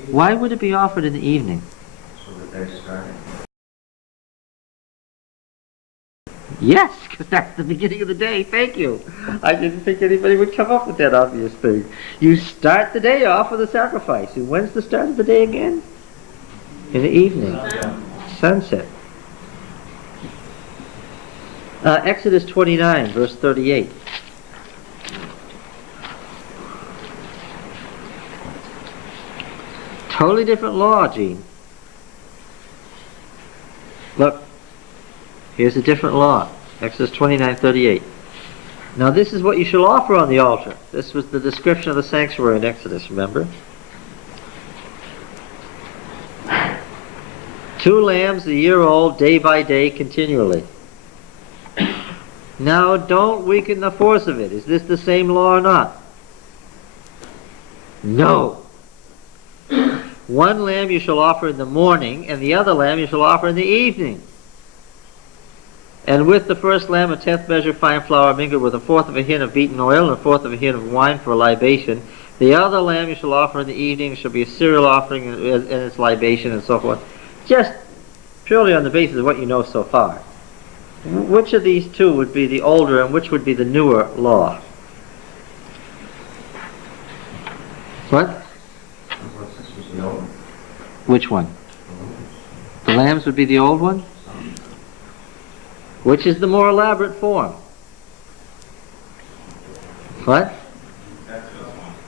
Why would it be offered in the evening? So that they started. Yes, because that's the beginning of the day. Thank you. I didn't think anybody would come up with that obvious thing. You start the day off with a sacrifice. And when's the start of the day again? In the evening. Sunset. Exodus 29, verse 38. Totally different law, Gene. Look. Here's a different law. Exodus 29:38. Now this is what you shall offer on the altar. This was the description of the sanctuary in Exodus, remember? 2 lambs a year old, day by day, continually. Now don't weaken the force of it. Is this the same law or not? No. 1 lamb you shall offer in the morning, and the other lamb you shall offer in the evening. And with the first lamb, a 10th measure fine flour mingled with 1/4 of a hin of beaten oil and 1/4 of a hin of wine for a libation. The other lamb you shall offer in the evening shall be a cereal offering and its libation, and so forth. Just purely on the basis of what you know so far. Which of these two would be the older and which would be the newer law? What? This was the old. Which one? The lambs would be the old one? Which is the more elaborate form? What?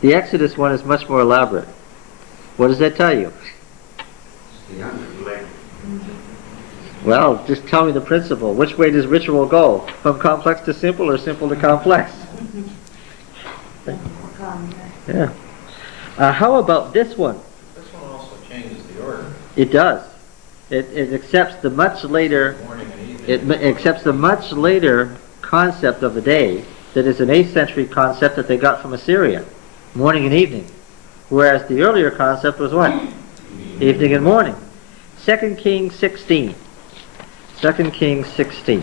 The Exodus one is much more elaborate. What does that tell you? The younger. Well, just tell me the principle. Which way does ritual go? From complex to simple or simple to complex? Yeah. How about this one? This one also changes the order. It does. It accepts the much later. Morning and evening. It accepts the much later concept of the day that is an 8th century concept that they got from Assyria, morning and evening. Whereas the earlier concept was what? Evening and morning. 2 Kings 16. 2 Kings 16.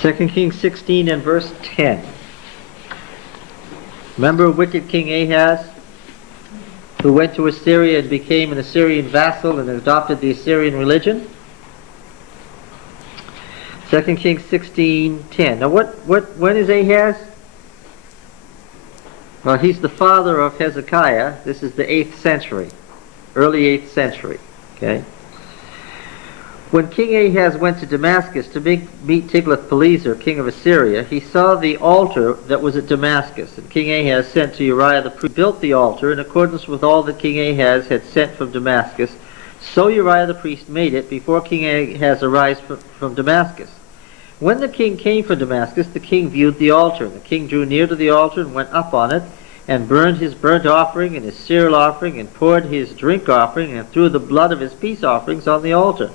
Second Kings 16 and verse 10. Remember wicked King Ahaz, who went to Assyria and became an Assyrian vassal and adopted the Assyrian religion? 2 Kings 16:10. Now when is Ahaz? Well, he's the father of Hezekiah. This is the 8th century, early 8th century. Okay. When King Ahaz went to Damascus to meet Tiglath-Pileser, king of Assyria, he saw the altar that was at Damascus. And King Ahaz sent to Uriah the priest, built the altar in accordance with all that King Ahaz had sent from Damascus. So Uriah the priest made it before King Ahaz arrived from Damascus. When the king came from Damascus, the king viewed the altar. And the king drew near to the altar and went up on it, and burned his burnt offering and his cereal offering, and poured his drink offering, and threw the blood of his peace offerings on the altar.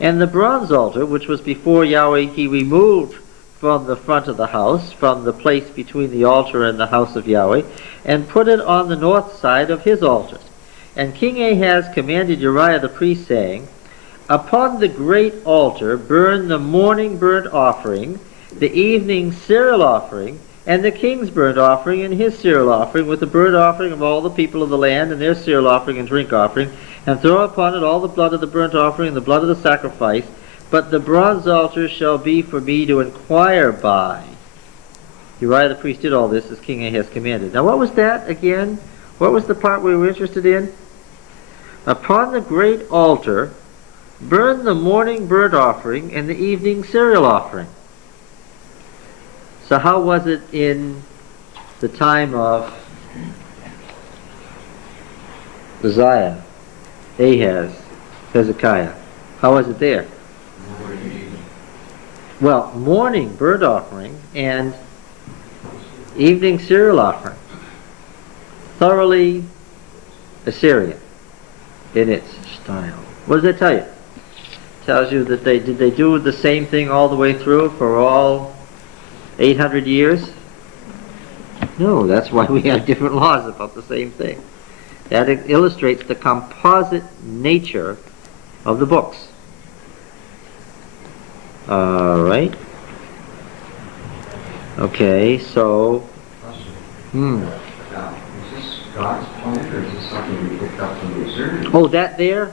And the bronze altar, which was before Yahweh, he removed from the front of the house, from the place between the altar and the house of Yahweh, and put it on the north side of his altar. And King Ahaz commanded Uriah the priest, saying, Upon the great altar burn the morning burnt offering, the evening cereal offering, and the king's burnt offering and his cereal offering, with the burnt offering of all the people of the land, and their cereal offering and drink offering, and throw upon it all the blood of the burnt offering and the blood of the sacrifice. But the bronze altar shall be for me to inquire by. Uriah the priest did all this as King Ahaz commanded. Now what was that again? What was the part we were interested in? Upon the great altar burn the morning burnt offering and the evening cereal offering. So how was it in the time of Uzziah, Ahaz, Hezekiah? How was it there? Well, morning burnt offering and evening cereal offering. Thoroughly Assyrian in its style. What does that tell you? It tells you that they do the same thing all the way through for all 800 years? No, that's why we have different laws about the same thing. That illustrates the composite nature of the books. All right. Okay, so, Now, is this God's plan, or is this something we picked up from the Assyrians? oh, that there?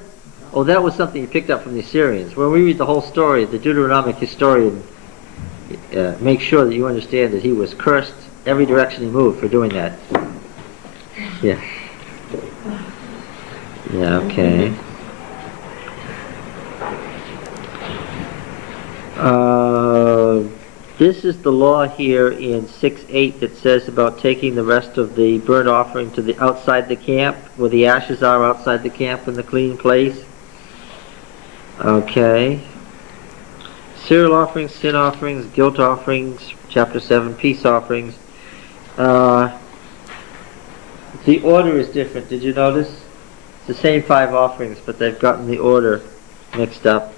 Oh, that was something you picked up from the Assyrians. When we read the whole story, the Deuteronomic historian makes sure that you understand that he was cursed every direction he moved for doing that. Yeah. Yeah, okay. This is the law here in 6:8 that says about taking the rest of the burnt offering to the outside the camp, where the ashes are outside the camp in the clean place. Okay. Cereal offerings, sin offerings, guilt offerings, chapter 7, peace offerings. The order is different, did you notice? It's the same 5 offerings, but they've gotten the order mixed up.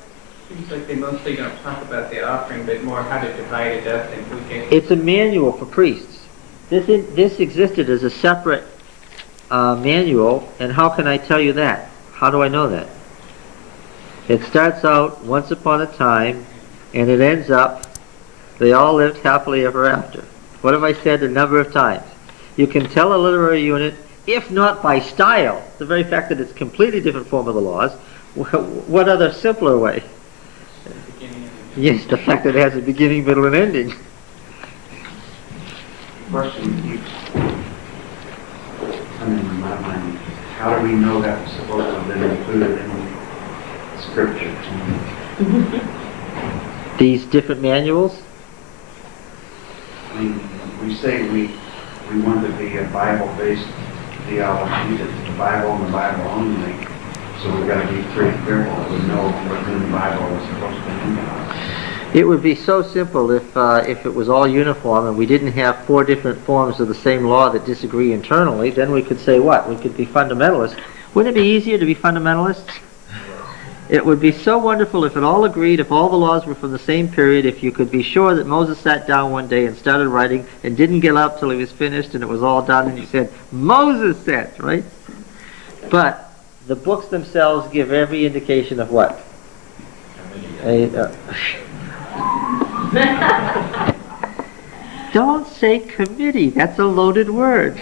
Seems like they mostly don't talk about the offering, but more how to divide it up and who gets. It's a manual for priests. This existed as a separate manual, and how can I tell you that? How do I know that? It starts out once upon a time, and it ends up, they all lived happily ever after. What have I said a number of times? You can tell a literary unit, if not by style, the very fact that it's a completely different form of the laws, what other simpler way? Yes, the fact that it has a beginning, middle, and ending. Question keeps coming in my mind. How do we know that was supposed to have been included in Scripture? These different manuals? I mean, we say we want to be a Bible-based theology, that the Bible and the Bible only. So we've got to be pretty careful that we know what's in the Bible is supposed to be in the Bible. It would be so simple if it was all uniform and we didn't have 4 different forms of the same law that disagree internally. Then we could say what? We could be fundamentalists. Wouldn't it be easier to be fundamentalists? It would be so wonderful if it all agreed, if all the laws were from the same period, if you could be sure that Moses sat down one day and started writing and didn't get up till he was finished and it was all done and you said, Moses said, right? But the books themselves give every indication of what? Don't say committee. That's a loaded word.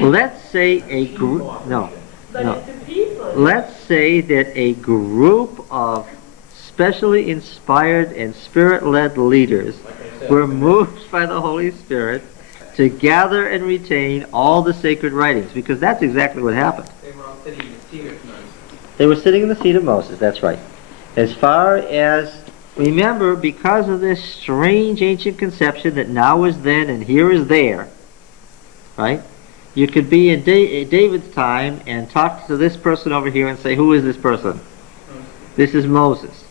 Let's say a group. No. But it's the people. Let's say that a group of specially inspired and spirit-led leaders were moved by the Holy Spirit to gather and retain all the sacred writings, because that's exactly what happened. They were all sitting in the seat of Moses. They were sitting in the seat of Moses, that's right. As far as, remember, because of this strange ancient conception that now is then and here is there, right? You could be in David's time and talk to this person over here and say, who is this person? This is Moses.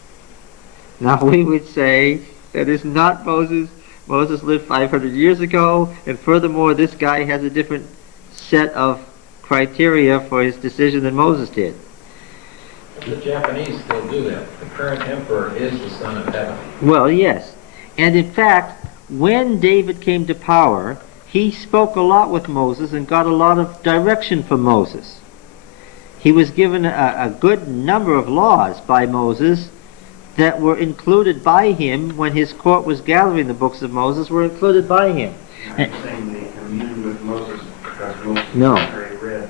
Now we would say, that is not Moses. Moses lived 500 years ago, and furthermore, this guy has a different set of criteria for his decision than Moses did. The Japanese still do that. The current emperor is the son of heaven. Well, yes. And in fact, when David came to power, he spoke a lot with Moses and got a lot of direction from Moses. He was given a good number of laws by Moses that were included by him when his court was gathering the books of Moses, were included by him. I'm saying they communed with Moses because Moses No. already read.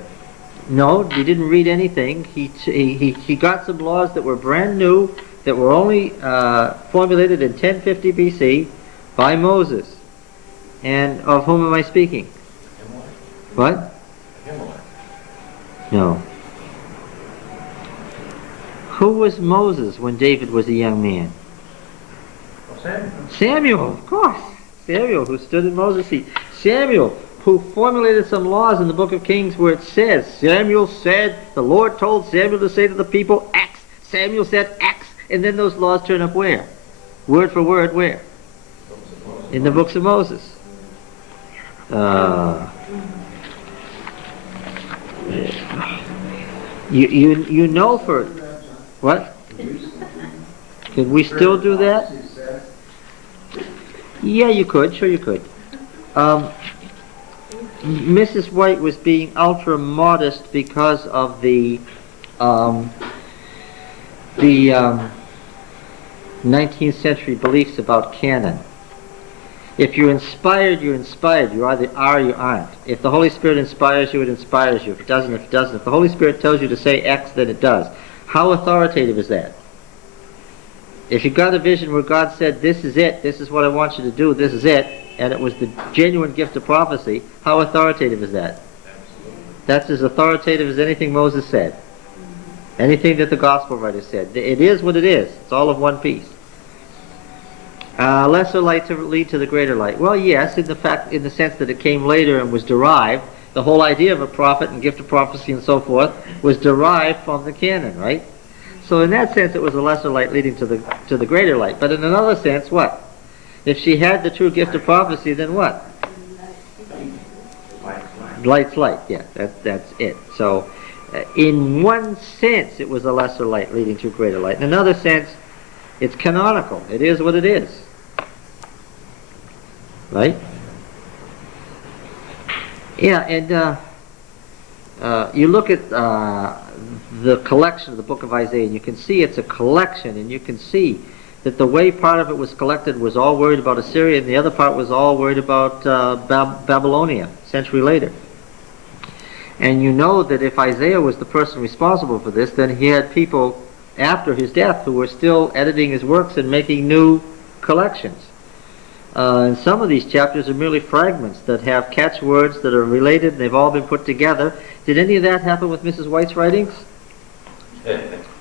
No, he didn't read anything. He got some laws that were brand new, that were only formulated in 1050 BC by Moses. And of whom am I speaking? Himalaya. What? Himalaya. No. Who was Moses when David was a young man? Well, Samuel. Samuel, of course. Samuel, who stood in Moses' seat. Samuel, who formulated some laws in the book of Kings where it says, Samuel said, the Lord told Samuel to say to the people, X. Samuel said X. And then those laws turn up where? Word for word, where? In the books of Moses. You know for... What? Could we still do that? Yeah, you could. Sure you could. Mrs. White was being ultra modest because of the 19th century beliefs about canon. If you're inspired, you're inspired. You either are or you aren't. If the Holy Spirit inspires you, it inspires you. If it doesn't, it doesn't. If the Holy Spirit tells you to say X, then it does. How authoritative is that? If you got a vision where God said, this is it, this is what I want you to do, this is it, and it was the genuine gift of prophecy, how authoritative is that? That's as authoritative as anything Moses said. Anything that the gospel writer said. It is what it is. It's all of one piece. Lesser light to lead to the greater light. Well, yes, in the sense that it came later and was derived. The whole idea of a prophet and gift of prophecy and so forth was derived from the canon, right? So in that sense, it was a lesser light leading to the greater light. But in another sense, what? If she had the true gift of prophecy, then what? Light's light. Yeah, that's it. So, in one sense, it was a lesser light leading to a greater light. In another sense, it's canonical. It is what it is. Right? Yeah, and you look at the collection of the book of Isaiah, and you can see it's a collection, and you can see that the way part of it was collected was all worried about Assyria, and the other part was all worried about Babylonia, a century later. And you know that if Isaiah was the person responsible for this, then he had people after his death who were still editing his works and making new collections. And some of these chapters are merely fragments that have catchwords that are related, and they've all been put together. Did any of that happen with Mrs. White's writings?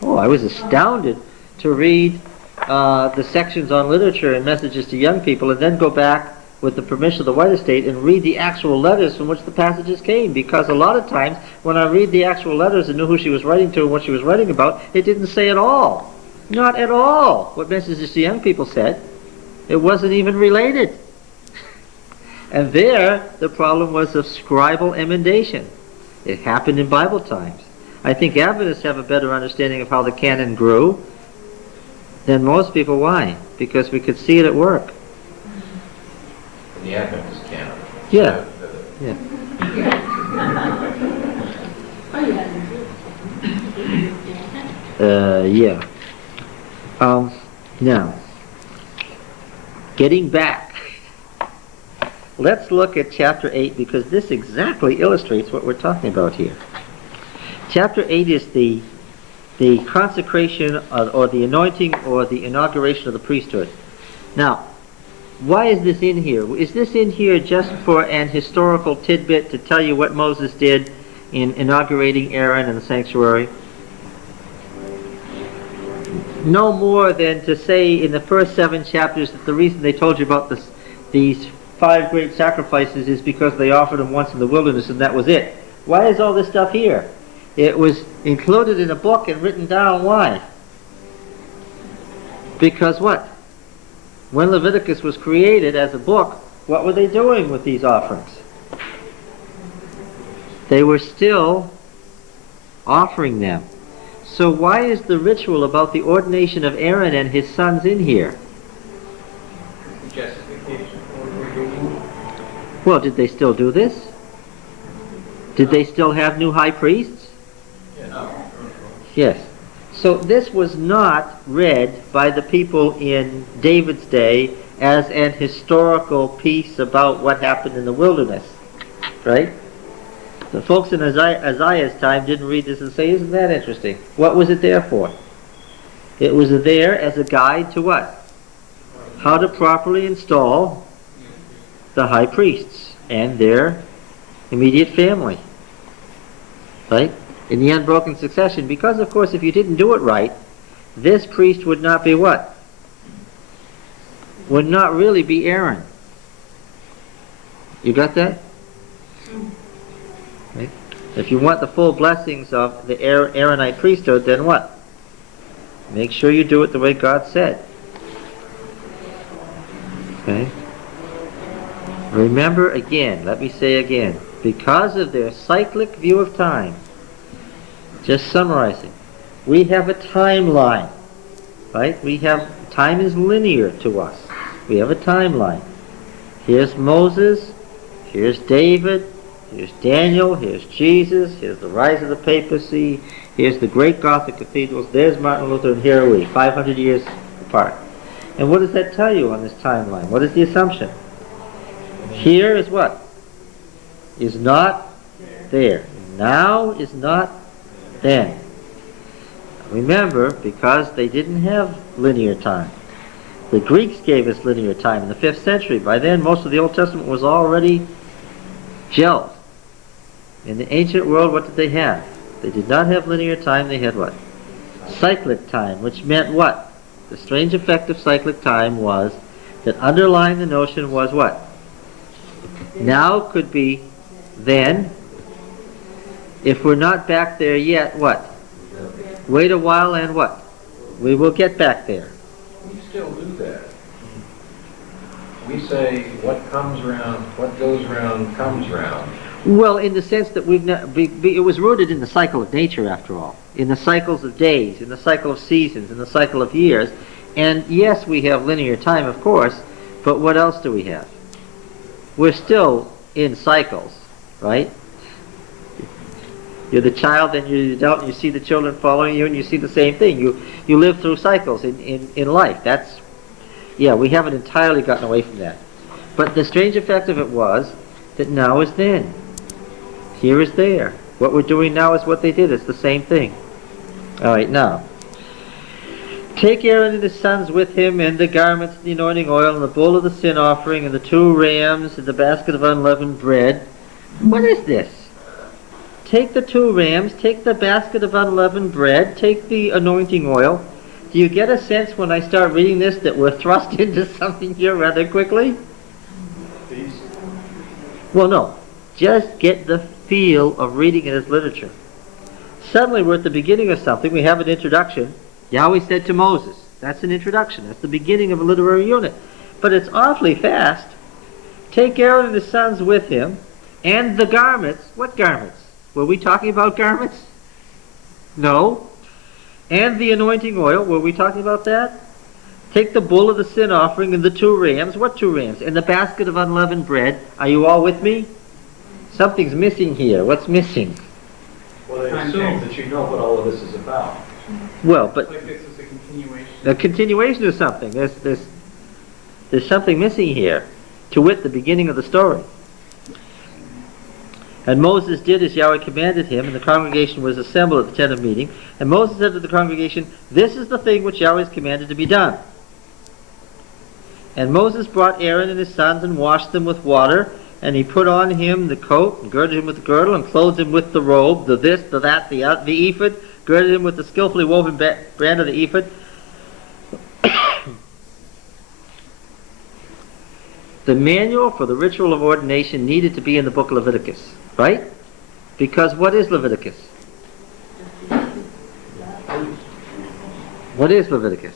Oh, I was astounded to read the sections on literature and messages to young people, and then go back with the permission of the White Estate and read the actual letters from which the passages came, because a lot of times when I read the actual letters and knew who she was writing to and what she was writing about, it didn't say at all, not at all, what messages to young people said. It wasn't even related. And there, the problem was of scribal emendation. It happened in Bible times. I think Adventists have a better understanding of how the canon grew than most people. Why? Because we could see it at work. The Adventist canon. Yeah. Yeah. Yeah. Now, getting back, let's look at chapter 8, because this exactly illustrates what we're talking about here. Chapter 8 is the consecration or the anointing or the inauguration of the priesthood. Now, why is this in here? Is this in here just for an historical tidbit to tell you what Moses did in inaugurating Aaron in the sanctuary? No more than to say in the first 7 chapters that the reason they told you about these 5 great sacrifices is because they offered them once in the wilderness and that was it. Why is all this stuff here? It was included in a book and written down. Why? Because what? When Leviticus was created as a book, what were they doing with these offerings? They were still offering them. So why is the ritual about the ordination of Aaron and his sons in here? Justification for what we're doing. Well, did they still do this? Did they still have new high priests? Yes. So this was not read by the people in David's day as an historical piece about what happened in the wilderness, right? The folks in Isaiah's time didn't read this and say, isn't that interesting? What was it there for? It was there as a guide to what? How to properly install the high priests and their immediate family, right? In the unbroken succession, because of course if you didn't do it right, this priest would not be what? Would not really be Aaron. You got that? Right? If you want the full blessings of the Aaronite priesthood, then what? Make sure you do it the way God said. Okay? Remember again, let me say again, because of their cyclic view of time, just summarizing, we have a timeline, right? Time is linear to us. We have a timeline. Here's Moses, here's David, Here's Daniel, here's Jesus, here's the rise of the papacy, here's the great Gothic cathedrals, there's Martin Luther, and here are we, 500 years apart. And what does that tell you on this timeline? What is the assumption? Here is what? Is not there. Now is not then. Remember, because they didn't have linear time. The Greeks gave us linear time in the 5th century. By then, most of the Old Testament was already gelled. In the ancient world, what did they have? They did not have linear time. They had what? Cyclic time, which meant what? The strange effect of cyclic time was that underlying the notion was what? Now could be then. If we're not back there yet, what? Wait a while and what? We will get back there. We still do that. We say, what comes round, what goes round, comes round. Well, in the sense that it was rooted in the cycle of nature, after all. In the cycles of days, in the cycle of seasons, in the cycle of years. And yes, we have linear time, of course, but what else do we have? We're still in cycles, right? You're the child, then you're the adult, and you see the children following you, and you see the same thing. You live through cycles in life. We haven't entirely gotten away from that. But the strange effect of it was that now is then. Here is there. What we're doing now is what they did. It's the same thing. All right, now. Take Aaron and his sons with him, and the garments, and the anointing oil, and the bull of the sin offering, and the 2 rams, and the basket of unleavened bread. What is this? Take the 2 rams, take the basket of unleavened bread, take the anointing oil. Do you get a sense when I start reading this that we're thrust into something here rather quickly? These. Well, no. Just get the feel of reading it as literature. Suddenly we're at the beginning of something. We have an introduction. Yahweh said to Moses. That's an introduction. That's the beginning of a literary unit. But it's awfully fast. Take Aaron and his sons with him, and the garments. What garments? Were we talking about garments? No. And the anointing oil. Were we talking about that? Take the bull of the sin offering and the 2 rams. What 2 rams? And the basket of unleavened bread. Are you all with me? Something's missing here. What's missing? Well, they assume that you know what all of this is about. Well, but Like this is a continuation. a continuation of something. There's something missing here. To wit, the beginning of the story. And Moses did as Yahweh commanded him, and the congregation was assembled at the tent of meeting. And Moses said to the congregation, "This is the thing which Yahweh has commanded to be done." And Moses brought Aaron and his sons and washed them with water, and he put on him the coat, and girded him with the girdle, and clothed him with the robe, the this, the that, the ephod, girded him with the skillfully woven brand of the ephod. The manual for the ritual of ordination needed to be in the book of Leviticus, right? Because what is Leviticus? What is Leviticus?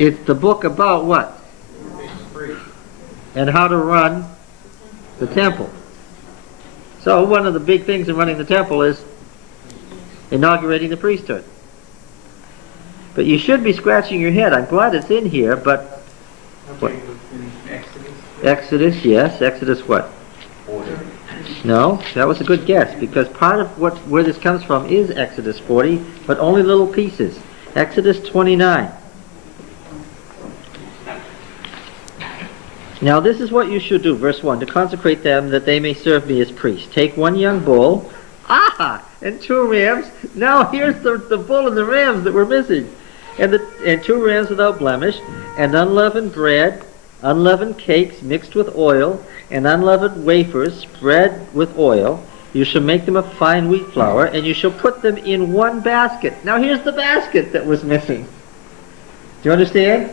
It's the book about what? And how to run the temple. So one of the big things in running the temple is inaugurating the priesthood. But you should be scratching your head. I'm glad it's in here, but what? Okay, in Exodus. Exodus, yes. Exodus what? 40. No, that was a good guess, because part of where this comes from is Exodus 40, but only little pieces. Exodus 29. Now this is what you should do, verse 1, to consecrate them that they may serve me as priests. Take 1 young bull, and 2 rams. Now here's the bull and the rams that were missing. And 2 rams without blemish, and unleavened bread, unleavened cakes mixed with oil, and unleavened wafers spread with oil. You shall make them of fine wheat flour, and you shall put them in 1 basket. Now here's the basket that was missing. Do you understand?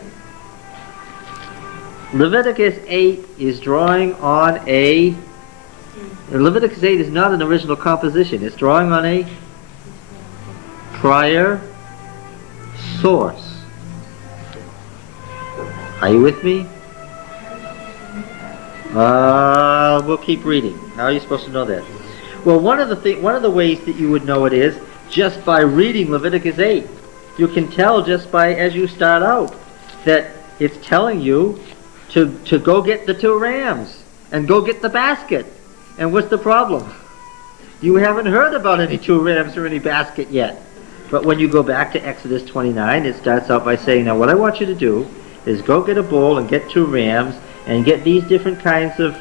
Leviticus 8 is drawing on Leviticus 8 is not an original composition. It's drawing on a prior source. Are you with me? We'll keep reading. How are you supposed to know that? Well, one of the ways that you would know it is just by reading Leviticus 8. You can tell just by, as you start out, that it's telling you to go get the 2 rams and go get the basket. And what's the problem? You haven't heard about any 2 rams or any basket yet. But when you go back to Exodus 29, it starts out by saying, now what I want you to do is go get a bull and get 2 rams and get these different kinds of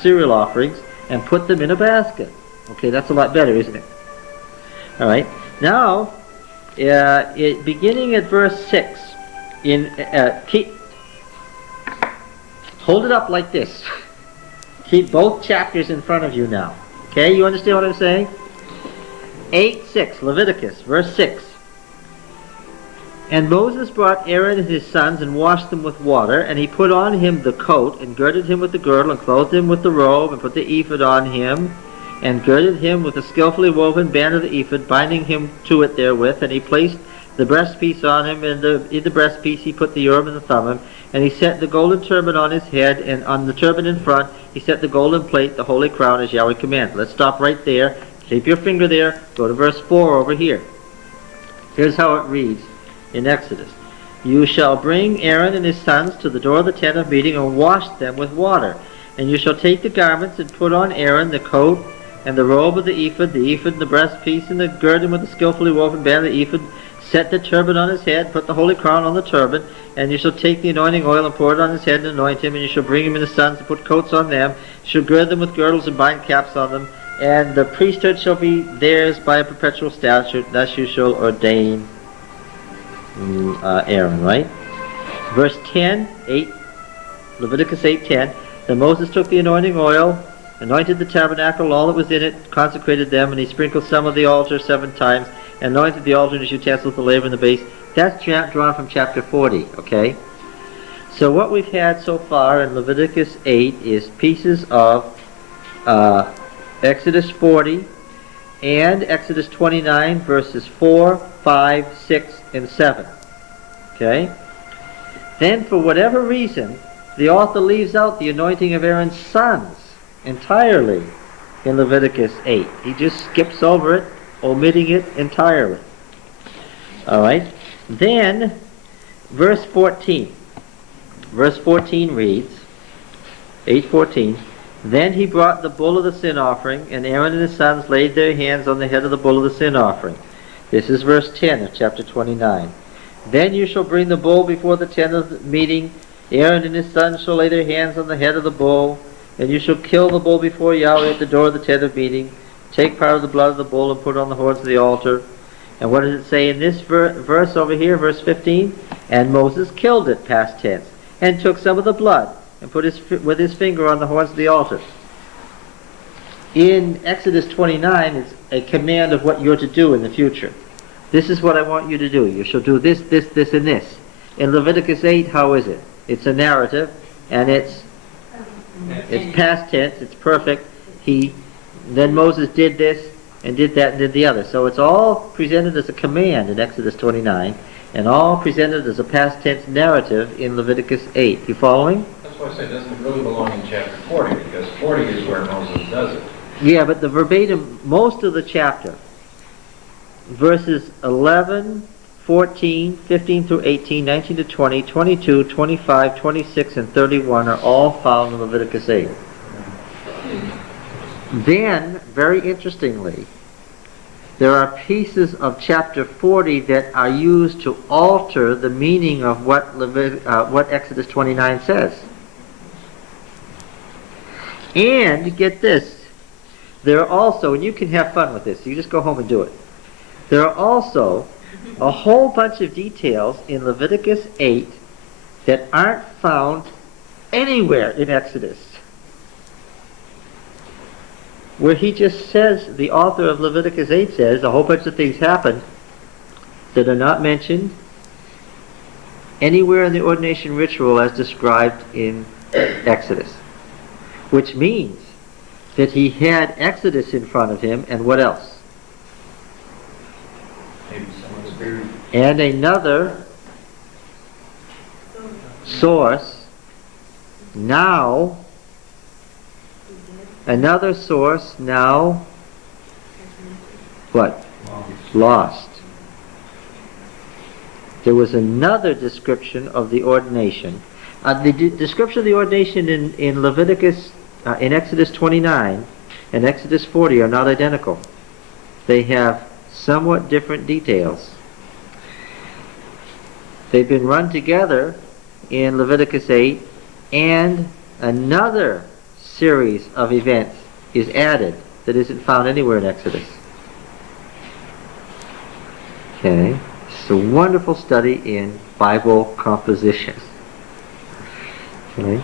cereal offerings and put them in a basket. Okay, that's a lot better, isn't it? All right. Now, beginning at verse 6, hold it up like this. Keep both chapters in front of you now. Okay, you understand what I'm saying? 8:6, Leviticus, verse 6. And Moses brought Aaron and his sons and washed them with water, and he put on him the coat, and girded him with the girdle, and clothed him with the robe, and put the ephod on him, and girded him with the skillfully woven band of the ephod, binding him to it therewith, and he placed the breastpiece on him, and in the breastpiece he put the Urim and the Thummim, and he set the golden turban on his head, and on the turban in front he set the golden plate, the holy crown, as Yahweh commanded. Let's stop right there. Keep your finger there. Go to verse 4 over here. Here's how it reads in Exodus. You shall bring Aaron and his sons to the door of the tent of meeting and wash them with water. And you shall take the garments and put on Aaron the coat and the robe of the ephod and the breastpiece, and the girding with the skillfully woven band of the ephod. Set the turban on his head, put the holy crown on the turban, and you shall take the anointing oil and pour it on his head and anoint him, and you shall bring him and his sons and put coats on them. You shall gird them with girdles and bind caps on them, and the priesthood shall be theirs by a perpetual statute. Thus you shall ordain Aaron, right? Verse 10, 8, Leviticus 8:10. Then Moses took the anointing oil, anointed the tabernacle, all that was in it, consecrated them, and he sprinkled some of the altar 7 times, and anointed the altar and his utensils, the laver and the base. That's drawn from chapter 40, okay? So what we've had so far in Leviticus 8 is pieces of Exodus 40 and Exodus 29, verses 4, 5, 6, and 7. Okay? Then, for whatever reason, the author leaves out the anointing of Aaron's sons entirely in Leviticus 8. He just skips over it, omitting it entirely. All right? Then, verse 14. Verse 14 reads, 8:14, Then he brought the bull of the sin offering, and Aaron and his sons laid their hands on the head of the bull of the sin offering. This is verse 10 of chapter 29. Then you shall bring the bull before the tent of the meeting. Aaron and his sons shall lay their hands on the head of the bull, and you shall kill the bull before Yahweh at the door of the tent of meeting. Take part of the blood of the bull and put it on the horns of the altar. And what does it say in this verse over here, verse 15? And Moses killed it, past tense, and took some of the blood and put with his finger on the horns of the altar. In Exodus 29, it's a command of what you're to do in the future. This is what I want you to do. You shall do this, this, this, and this. In Leviticus 8, how is it? It's a narrative, and it's past tense, it's perfect. Then Moses did this, and did that, and did the other. So it's all presented as a command in Exodus 29, and all presented as a past tense narrative in Leviticus 8. You following? That's why I say it doesn't really belong in chapter 40, because 40 is where Moses does it. Yeah, but the verbatim, most of the chapter, verses 11, 14, 15 through 18, 19 to 20, 22, 25, 26, and 31 are all found in Leviticus 8. Then, very interestingly, there are pieces of chapter 40 that are used to alter the meaning of what Exodus 29 says. And, get this, there are also, and you can have fun with this, you just go home and do it. There are also a whole bunch of details in Leviticus 8 that aren't found anywhere in Exodus, where he just says, the author of Leviticus 8 says, a whole bunch of things happened that are not mentioned anywhere in the ordination ritual as described in Exodus. Which means that he had Exodus in front of him, and what else? Maybe someone's spirit. And another source, now, another source, now, what? Lost. There was another description of the ordination The description of the ordination in Leviticus, in Exodus 29 and Exodus 40 are not identical. They have somewhat different details. They've been run together in Leviticus 8, and another series of events is added that isn't found anywhere in Exodus. Okay, it's a wonderful study in Bible composition. Okay,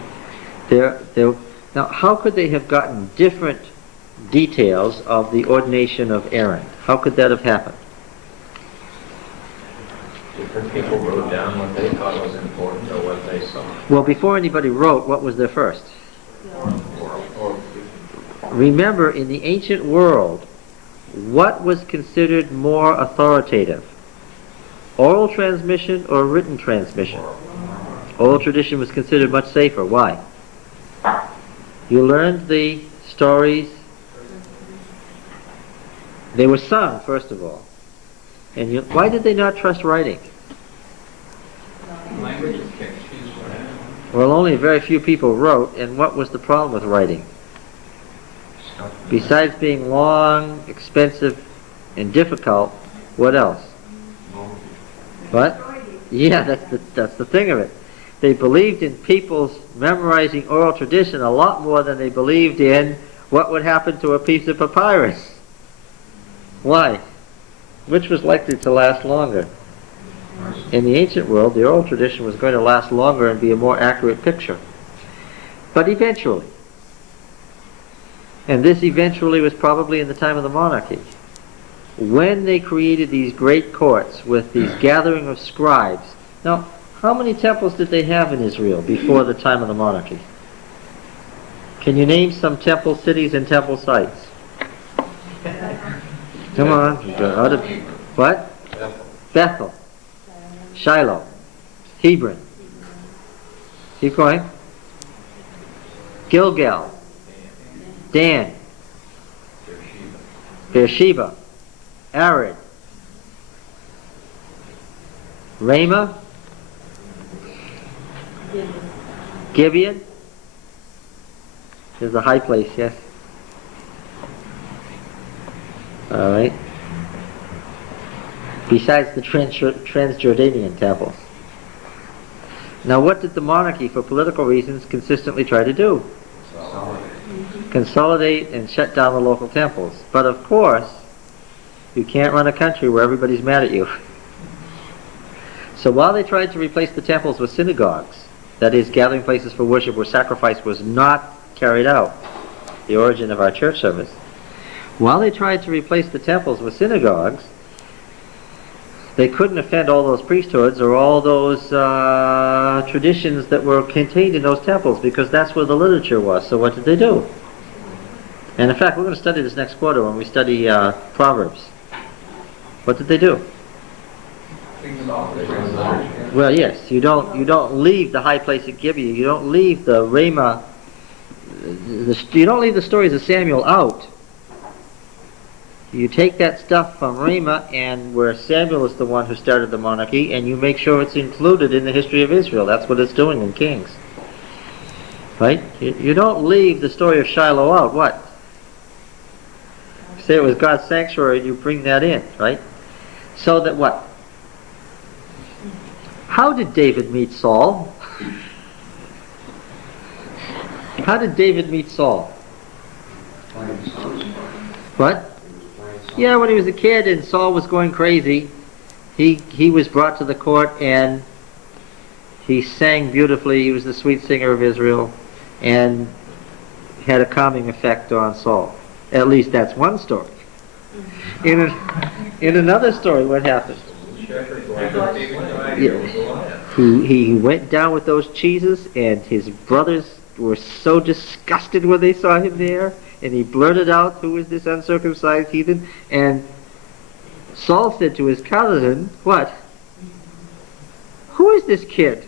now how could they have gotten different details of the ordination of Aaron? How could that have happened? Different people wrote down what they thought was important or what they saw. Well, before anybody wrote, what was there first? Or Remember, in the ancient world, what was considered more authoritative? Oral transmission or written transmission? Oral tradition was considered much safer. Why? You learned the stories. They were sung, first of all. And why did they not trust writing? Language is kept cheese. Well, only very few people wrote, and what was the problem with writing? Besides being long, expensive, and difficult, what else? What? Yeah, that's the thing of it. They believed in people's memorizing oral tradition a lot more than they believed in what would happen to a piece of papyrus. Why? Which was likely to last longer? In the ancient world, the oral tradition was going to last longer and be a more accurate picture. But eventually, and this eventually was probably in the time of the monarchy, when they created these great courts with these gathering of scribes. Now, how many temples did they have in Israel before the time of the monarchy? Can you name some temple cities and temple sites? Come on. What? Bethel. Shiloh. Hebron. Keep going. Gilgal. Dan. Beersheba. Arad. Ramah. Gibeon. There's a high place, yes. All right. Besides the Transjordanian temples. Now, what did the monarchy, for political reasons, consistently try to do? Consolidate and shut down the local temples. But of course, you can't run a country where everybody's mad at you. So while they tried to replace the temples with synagogues, that is, gathering places for worship where sacrifice was not carried out, the origin of our church service, while they tried to replace the temples with synagogues, they couldn't offend all those priesthoods or all those traditions that were contained in those temples, because that's where the literature was. So what did they do? And in fact, we're going to study this next quarter when we study Proverbs. What did they do? Well, yes, you don't leave the high place at Gibeon. You don't leave the Ramah. You don't leave the stories of Samuel out. You take that stuff from Ramah, and where Samuel is the one who started the monarchy, and you make sure it's included in the history of Israel. That's what it's doing in Kings. Right? You don't leave the story of Shiloh out. What? Say it was God's sanctuary, you bring that in, right? So that what? How did David meet Saul? How did David meet Saul? What? Yeah, when he was a kid and Saul was going crazy, he was brought to the court and he sang beautifully. He was the sweet singer of Israel and had a calming effect on Saul. At least that's one story. In another story, what happened? He went down with those cheeses, and his brothers were so disgusted when they saw him there, and he blurted out, "Who is this uncircumcised heathen?" And Saul said to his cousin, "What? Who is this kid?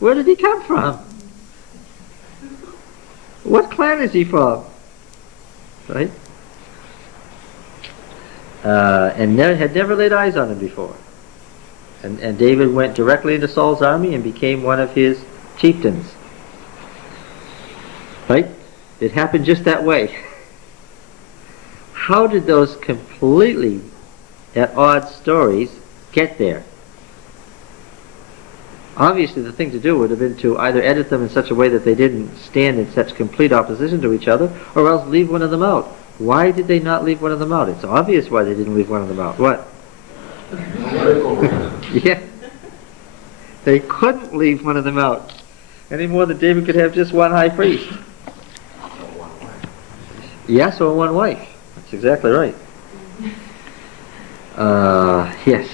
Where did he come from? What clan is he from?" Right? And had never laid eyes on him before. And David went directly into Saul's army and became one of his chieftains. Right? It happened just that way. How did those completely at odds stories get there? Obviously, the thing to do would have been to either edit them in such a way that they didn't stand in such complete opposition to each other, or else leave one of them out. Why did they not leave one of them out? It's obvious why they didn't leave one of them out. What? Yeah. They couldn't leave one of them out. Any more than David could have just one high priest. Yes, or one wife. That's exactly right. Yes.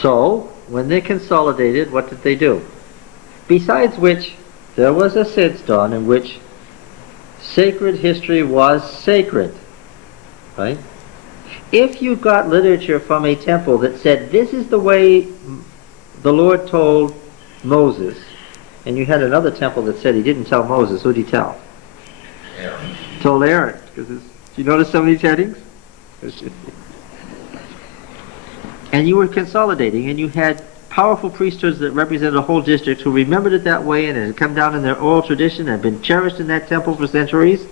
So, when they consolidated, what did they do? Besides which, there was a sense done in which sacred history was sacred. Right? If you got literature from a temple that said, this is the way the Lord told Moses, and you had another temple that said he didn't tell Moses, who'd he tell? Aaron. Told Aaron. Do you notice some of these headings? And you were consolidating, and you had powerful priesthoods that represented a whole district who remembered it that way, and it had come down in their oral tradition and been cherished in that temple for centuries.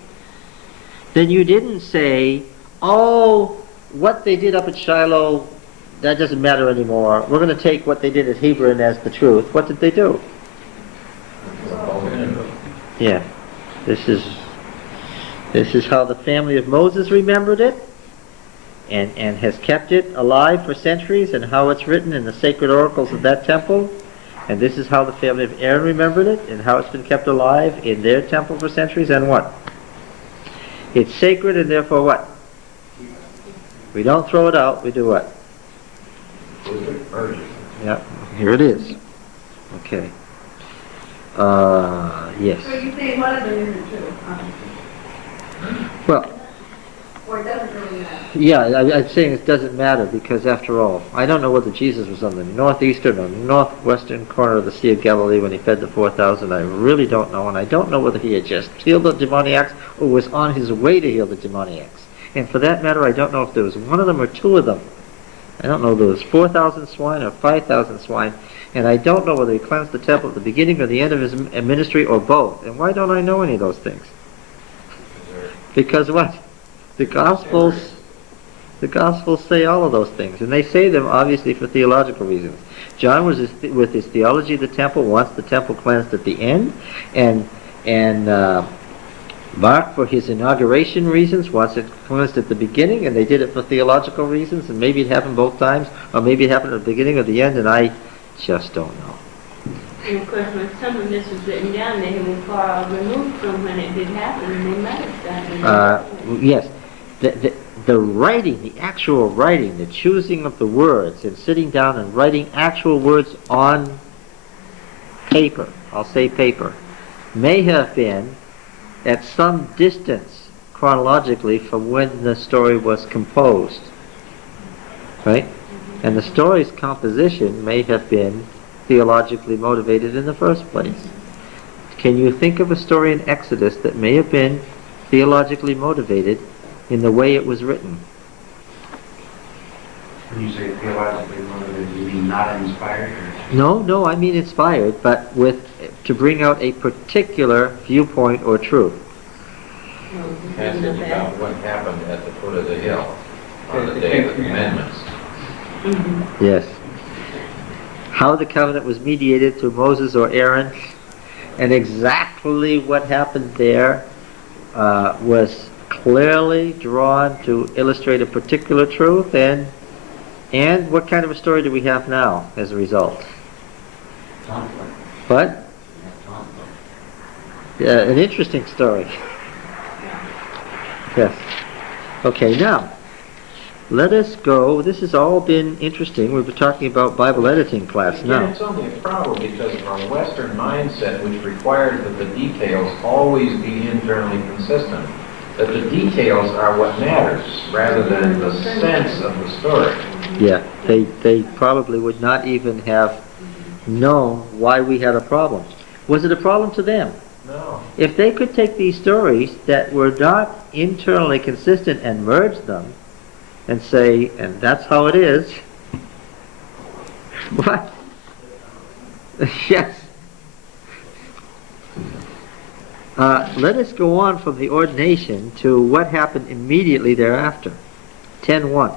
Then you didn't say, oh, what they did up at Shiloh, that doesn't matter anymore. We're going to take what they did at Hebron as the truth. What did they do? Yeah. This is how the family of Moses remembered it, and has kept it alive for centuries, and how it's written in the sacred oracles of that temple. And this is how the family of Aaron remembered it, and how it's been kept alive in their temple for centuries. And what? It's sacred, and therefore what? We don't throw it out, we do what? Yeah, here it is. Okay. Yes. So you say one of them isn't true, Well, or it doesn't really matter? yeah, I'm saying it doesn't matter because, after all, I don't know whether Jesus was on the northeastern or northwestern corner of the Sea of Galilee when he fed the 4,000. I really don't know, and I don't know whether he had just healed the demoniacs or was on his way to heal the demoniacs. And for that matter, I don't know if there was one of them or two of them. I don't know if there was 4,000 swine or 5,000 swine, and I don't know whether he cleansed the temple at the beginning or the end of his ministry or both. And why don't I know any of those things? Because what? The Gospels say all of those things, and they say them obviously for theological reasons. John was with his theology of the temple, wants the temple cleansed at the end, and Mark, for his inauguration reasons, wants it cleansed at the beginning, and they did it for theological reasons, and maybe it happened both times, or maybe it happened at the beginning or the end, and I just don't know. And of course, when some of this was written down, they were far removed from when it did happen, and they might have done it. Yes. The writing, the actual writing, the choosing of the words, and sitting down and writing actual words on paper, I'll say paper, may have been at some distance chronologically from when the story was composed. Right? And the story's composition may have been theologically motivated in the first place. Can you think of a story in Exodus that may have been theologically motivated in the way it was written? When you say theologically motivated, you mean not inspired? No, I mean inspired, but to bring out a particular viewpoint or truth. Passage about what happened at the foot of the hill on the Day of the Commandments. Yes. How the covenant was mediated through Moses or Aaron, and exactly what happened there was clearly drawn to illustrate a particular truth, and what kind of a story do we have now as a result? Conflict. What? Conflict. Yeah, an interesting story. Yes. Okay, now, let us go. This has all been interesting. We've been talking about Bible editing class Again, now. it's only a problem because of our Western mindset, which requires that the details always be internally consistent. That the details are what matters, rather than the sense of the story. Yeah, they probably would not even have known why we had a problem. Was it a problem to them? No. If they could take these stories that were not internally consistent and merge them and say, and that's how it is, What? Yes. Let us go on from the ordination to what happened immediately thereafter. 10:1.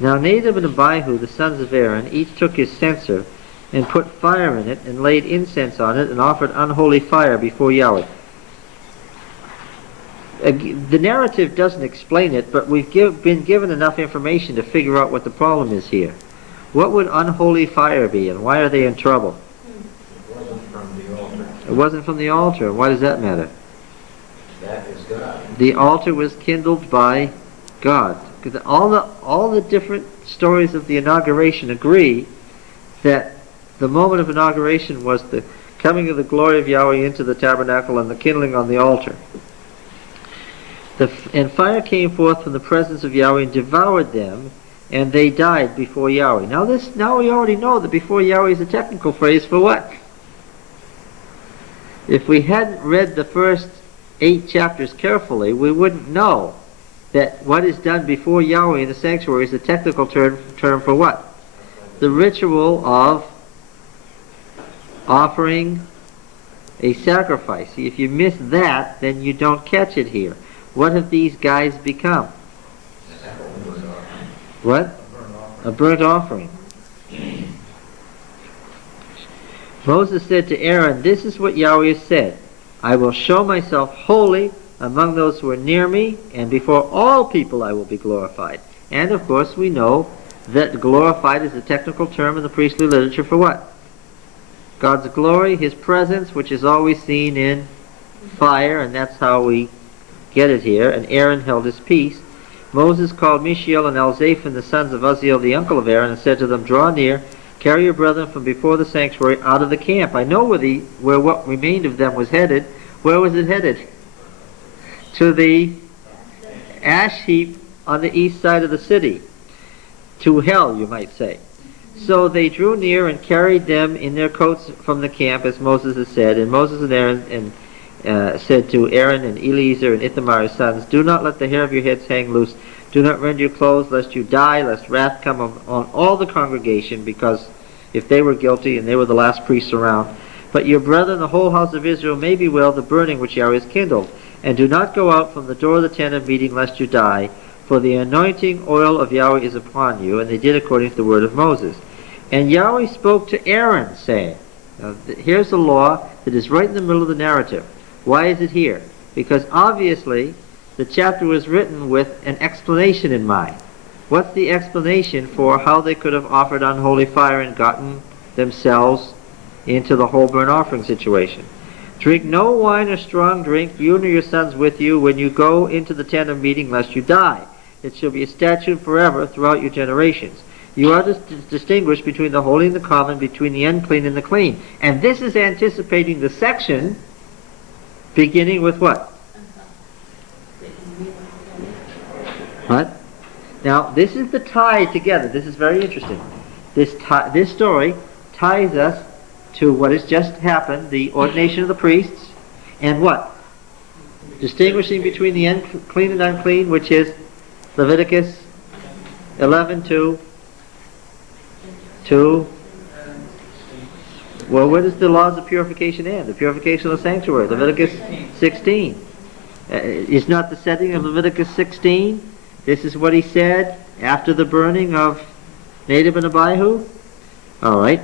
Now Nadab and Abihu, the sons of Aaron, each took his censer and put fire in it and laid incense on it and offered unholy fire before Yahweh. The narrative doesn't explain it, but we've been given enough information to figure out what the problem is here. What would unholy fire be, and why are they in trouble? It wasn't from the altar. It wasn't from the altar. Why does that matter? That is God. The altar was kindled by God. Because all the different stories of the inauguration agree that the moment of inauguration was the coming of the glory of Yahweh into the tabernacle and the kindling on the altar. And fire came forth from the presence of Yahweh and devoured them, and they died before Yahweh. Now we already know that before Yahweh is a technical phrase for what? If we hadn't read the first 8 chapters carefully, we wouldn't know that what is done before Yahweh in the sanctuary is a technical term for what? The ritual of offering a sacrifice. See, if you miss that, then you don't catch it here. What have these guys become? What? A burnt offering. Moses said to Aaron, "This is what Yahweh has said. I will show myself holy among those who are near me, and before all people I will be glorified." And of course we know that glorified is a technical term in the priestly literature for what? God's glory, His presence, which is always seen in fire, and that's how we get it here. And Aaron held his peace. Moses called Mishael and Elzaphan, the sons of Uzziel, the uncle of Aaron, and said to them, "Draw near, carry your brethren from before the sanctuary out of the camp." I know where what remained of them was headed. Where was it headed? To the ash heap on the east side of the city. To hell, you might say. So they drew near and carried them in their coats from the camp, as Moses had said. And Moses and Aaron said to Aaron and Eleazar and Ithamar his sons, "Do not let the hair of your heads hang loose. Do not rend your clothes, lest you die, lest wrath come on all the congregation, because if they were guilty and they were the last priests around. But your brethren, the whole house of Israel, may bewail the burning which Yahweh has kindled. And do not go out from the door of the tent of meeting, lest you die. For the anointing oil of Yahweh is upon you." And they did according to the word of Moses. And Yahweh spoke to Aaron, saying, now, here's the law that is right in the middle of the narrative. Why is it here? Because obviously the chapter was written with an explanation in mind. What's the explanation for how they could have offered unholy fire and gotten themselves into the whole burnt offering situation? "Drink no wine or strong drink, you nor your sons with you, when you go into the tent of meeting, lest you die. It shall be a statute forever throughout your generations. You are to distinguish between the holy and the common, between the unclean and the clean." And this is anticipating the section beginning with what? What? Now, this is the tie together. This is very interesting. This story ties us to what has just happened, the ordination of the priests, and what? Distinguishing between the clean and unclean, which is Leviticus 11:2. Well, where does the laws of purification end? The purification of the sanctuary, Leviticus 16. Is not the setting of Leviticus 16? This is what he said after the burning of Nadab and Abihu? All right.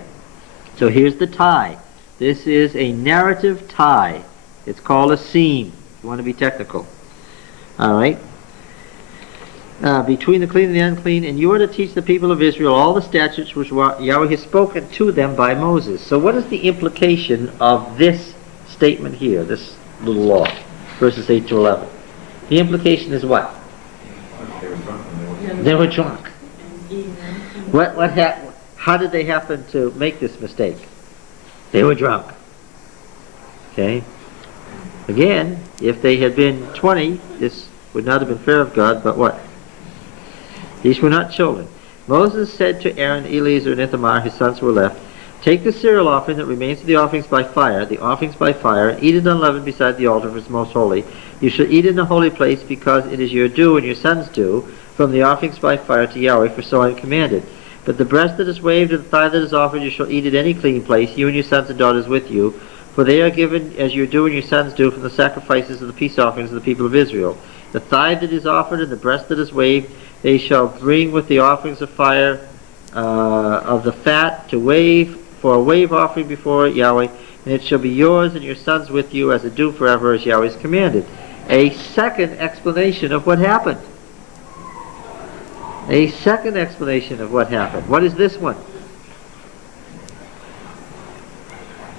So here's the tie. This is a narrative tie. It's called a seam, if you want to be technical. All right. Between the clean and the unclean, and you are to teach the people of Israel all the statutes which Yahweh has spoken to them by Moses. So what is the implication of this statement here, this little law, verses 8 to 11? The implication is what? They were drunk. What happened? How did they happen to make this mistake? They were drunk. Okay? Again, if they had been 20, this would not have been fair of God, but what? These were not children. Moses said to Aaron, Eleazar, and Ithamar, his sons who were left, "Take the cereal offering that remains of the offerings by fire, and eat it unleavened beside the altar, for it is most holy. You shall eat it in a holy place, because it is your due and your sons' due, from the offerings by fire to Yahweh, for so I am commanded. But the breast that is waved and the thigh that is offered you shall eat at any clean place, you and your sons and daughters with you, for they are given as your do and your sons do from the sacrifices of the peace offerings of the people of Israel. The thigh that is offered and the breast that is waved they shall bring with the offerings of fire of the fat to wave for a wave offering before Yahweh, and it shall be yours and your sons with you as a due forever, as Yahweh has commanded. A second explanation of what happened. A second explanation of what happened. What is this one?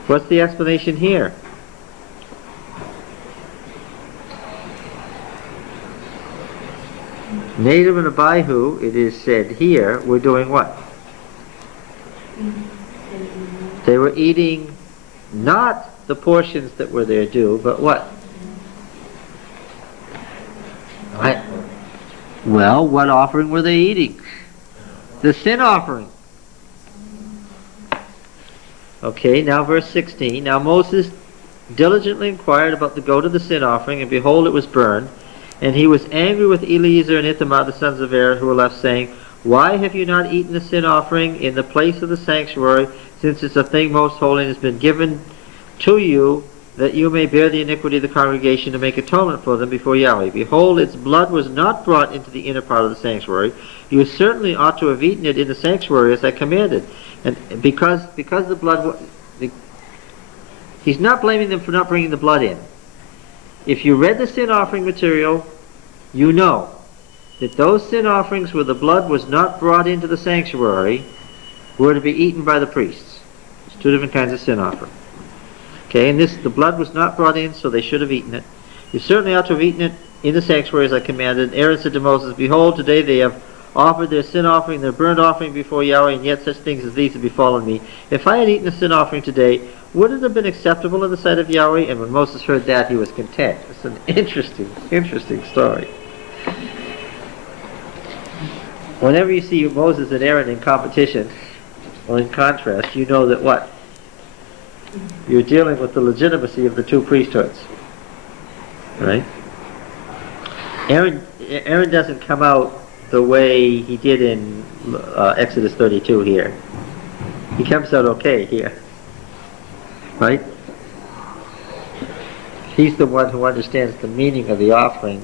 What's the explanation here? Nadab and Abihu, it is said here, were doing what? They were eating not the portions that were their due, but what? Well, what offering were they eating? The sin offering. Okay, now verse 16. Now Moses diligently inquired about the goat of the sin offering, and behold, it was burned. And he was angry with Eleazar and Ithamar, the sons of Aaron, who were left, saying, Why have you not eaten the sin offering in the place of the sanctuary, since it's a thing most holy and has been given to you, that you may bear the iniquity of the congregation to make atonement for them before Yahweh? Behold, its blood was not brought into the inner part of the sanctuary. You certainly ought to have eaten it in the sanctuary as I commanded. And because the blood... He's not blaming them for not bringing the blood in. If you read the sin offering material, you know that those sin offerings where the blood was not brought into the sanctuary were to be eaten by the priests. There's two different kinds of sin offering. Okay, and the blood was not brought in, so they should have eaten it. You certainly ought to have eaten it in the sanctuary as I commanded. Aaron said to Moses, Behold, today they have offered their sin offering, their burnt offering before Yahweh, and yet such things as these have befallen me. If I had eaten the sin offering today, would it have been acceptable in the sight of Yahweh? And when Moses heard that, he was content. It's an interesting story. Whenever you see Moses and Aaron in competition, or in contrast, you know that what? You're dealing with the legitimacy of the two priesthoods. Right? Aaron doesn't come out the way he did in Exodus 32 here. He comes out okay here. Right? He's the one who understands the meaning of the offering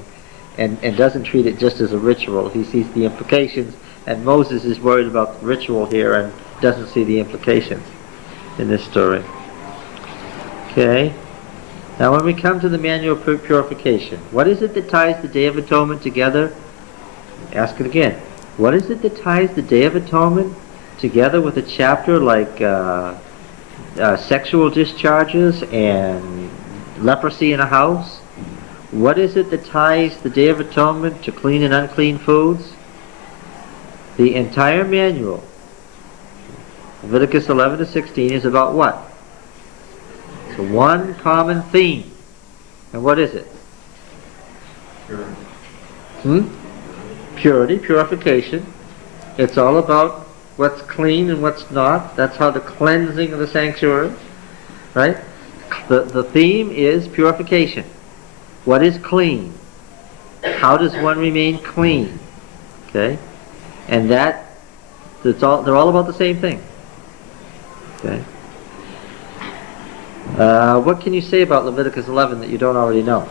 and doesn't treat it just as a ritual. He sees the implications, and Moses is worried about the ritual here and doesn't see the implications in this story. Okay? Now when we come to the manual purification, what is it that ties the Day of Atonement together? Ask it again. What is it that ties the Day of Atonement together with a chapter like sexual discharges and leprosy in a house? What is it that ties the Day of Atonement to clean and unclean foods? The entire manual, Leviticus 11 to 16, is about what? It's one common theme. And what is it? Purity, purification. It's all about what's clean and what's not. That's how the cleansing of the sanctuary, right? The theme is purification. What is clean? How does one remain clean? Okay? And they're all about the same thing. Okay? What can you say about Leviticus 11 that you don't already know?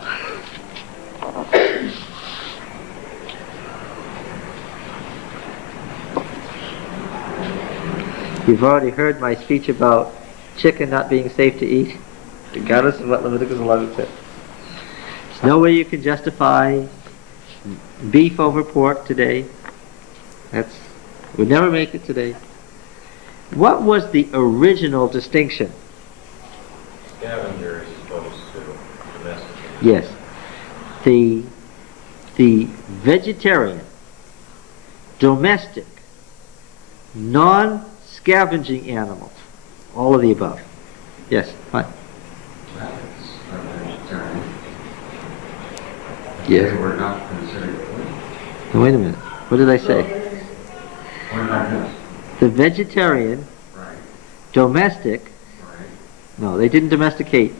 You've already heard my speech about chicken not being safe to eat, regardless of what Leviticus 11 said. There's no way you can justify beef over pork today. We'd never make it today. What was the original distinction? Scavenger is opposed to domestic. Yes. The vegetarian, domestic, non-scavenging animals, all of the above. Yes, fine. Rabbits are vegetarian. Yes. They were not considered food. Now, wait a minute. What did I say? What did I miss? The vegetarian, Right, domestic, right. no, they didn't domesticate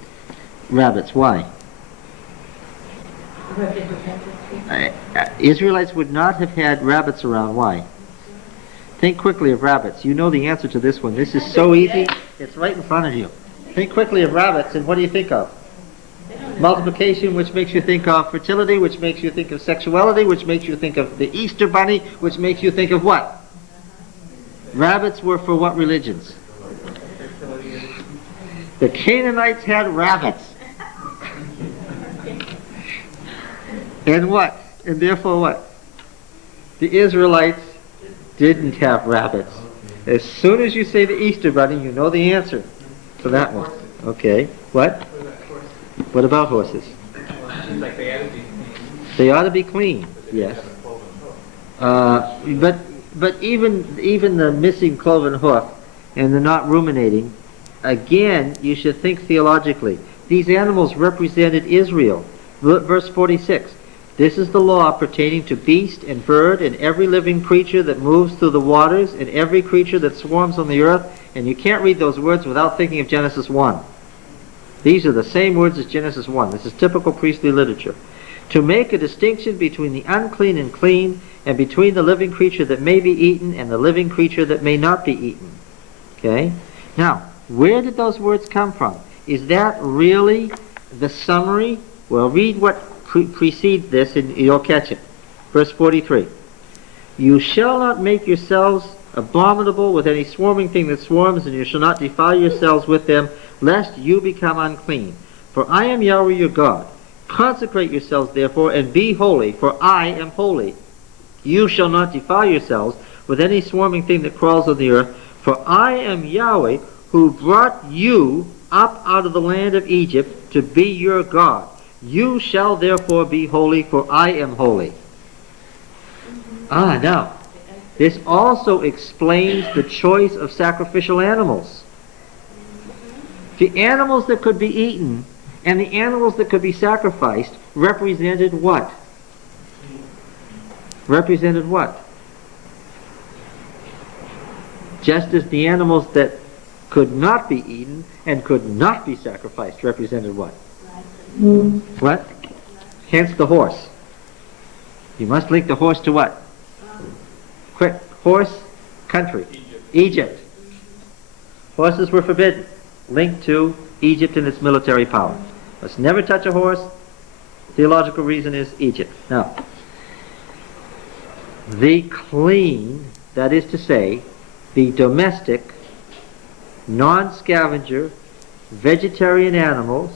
rabbits. Why? Israelites would not have had rabbits around. Why? Think quickly of rabbits. You know the answer to this one. This is so easy. It's right in front of you. Think quickly of rabbits, and what do you think of? Multiplication, which makes you think of fertility, which makes you think of sexuality, which makes you think of the Easter bunny, which makes you think of what? Rabbits were for what religions? The Canaanites had rabbits. And what? And therefore what? The Israelites didn't have rabbits. As soon as you say the Easter bunny, you know the answer to that one. Okay. What? What about horses? Seems like they ought to be clean. They ought to be clean. Yes. But even the missing cloven hoof and the not ruminating, again, you should think theologically. These animals represented Israel. Verse 46. This is the law pertaining to beast and bird and every living creature that moves through the waters and every creature that swarms on the earth. And you can't read those words without thinking of Genesis 1. These are the same words as Genesis 1. This is typical priestly literature. To make a distinction between the unclean and clean, and between the living creature that may be eaten and the living creature that may not be eaten. Okay? Now, where did those words come from? Is that really the summary? Well, read what precedes this and you'll catch it. Verse 43. You shall not make yourselves abominable with any swarming thing that swarms, and you shall not defile yourselves with them, lest you become unclean. For I am Yahweh your God. Consecrate yourselves therefore, and be holy, for I am holy. You shall not defile yourselves with any swarming thing that crawls on the earth, for I am Yahweh, who brought you up out of the land of Egypt to be your God. You shall therefore be holy, for I am holy. Now, this also explains the choice of sacrificial animals. The animals that could be eaten and the animals that could be sacrificed represented what? Represented what? Just as the animals that could not be eaten and could not be sacrificed represented what? What? Hence the horse. You must link the horse to what? Quick. Horse, country. Egypt. Horses were forbidden. Linked to Egypt and its military power. Must never touch a horse. Theological reason is Egypt. Now, the clean, that is to say, the domestic, non-scavenger, vegetarian animals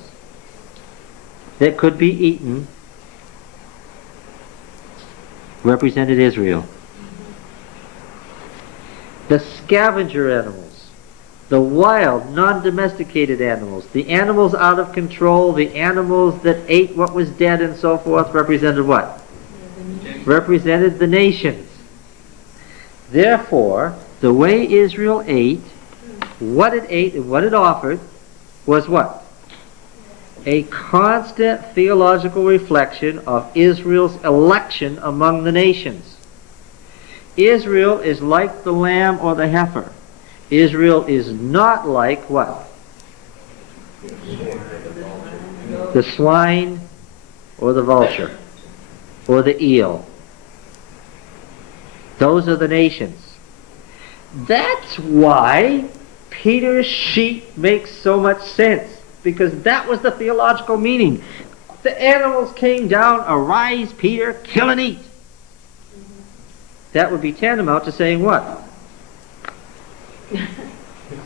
that could be eaten represented Israel. The scavenger animals, the wild, non-domesticated animals, the animals out of control, the animals that ate what was dead and so forth, represented what? Represented the nations. Therefore, the way Israel ate and what it offered was what? A constant theological reflection of Israel's election among the nations. Israel is like the lamb or the heifer. Israel is not like what? The swine or the vulture or the eel. Those are the nations. That's why Peter's sheep makes so much sense, because that was the theological meaning. The animals came down, arise, Peter, kill and eat. That would be tantamount to saying what?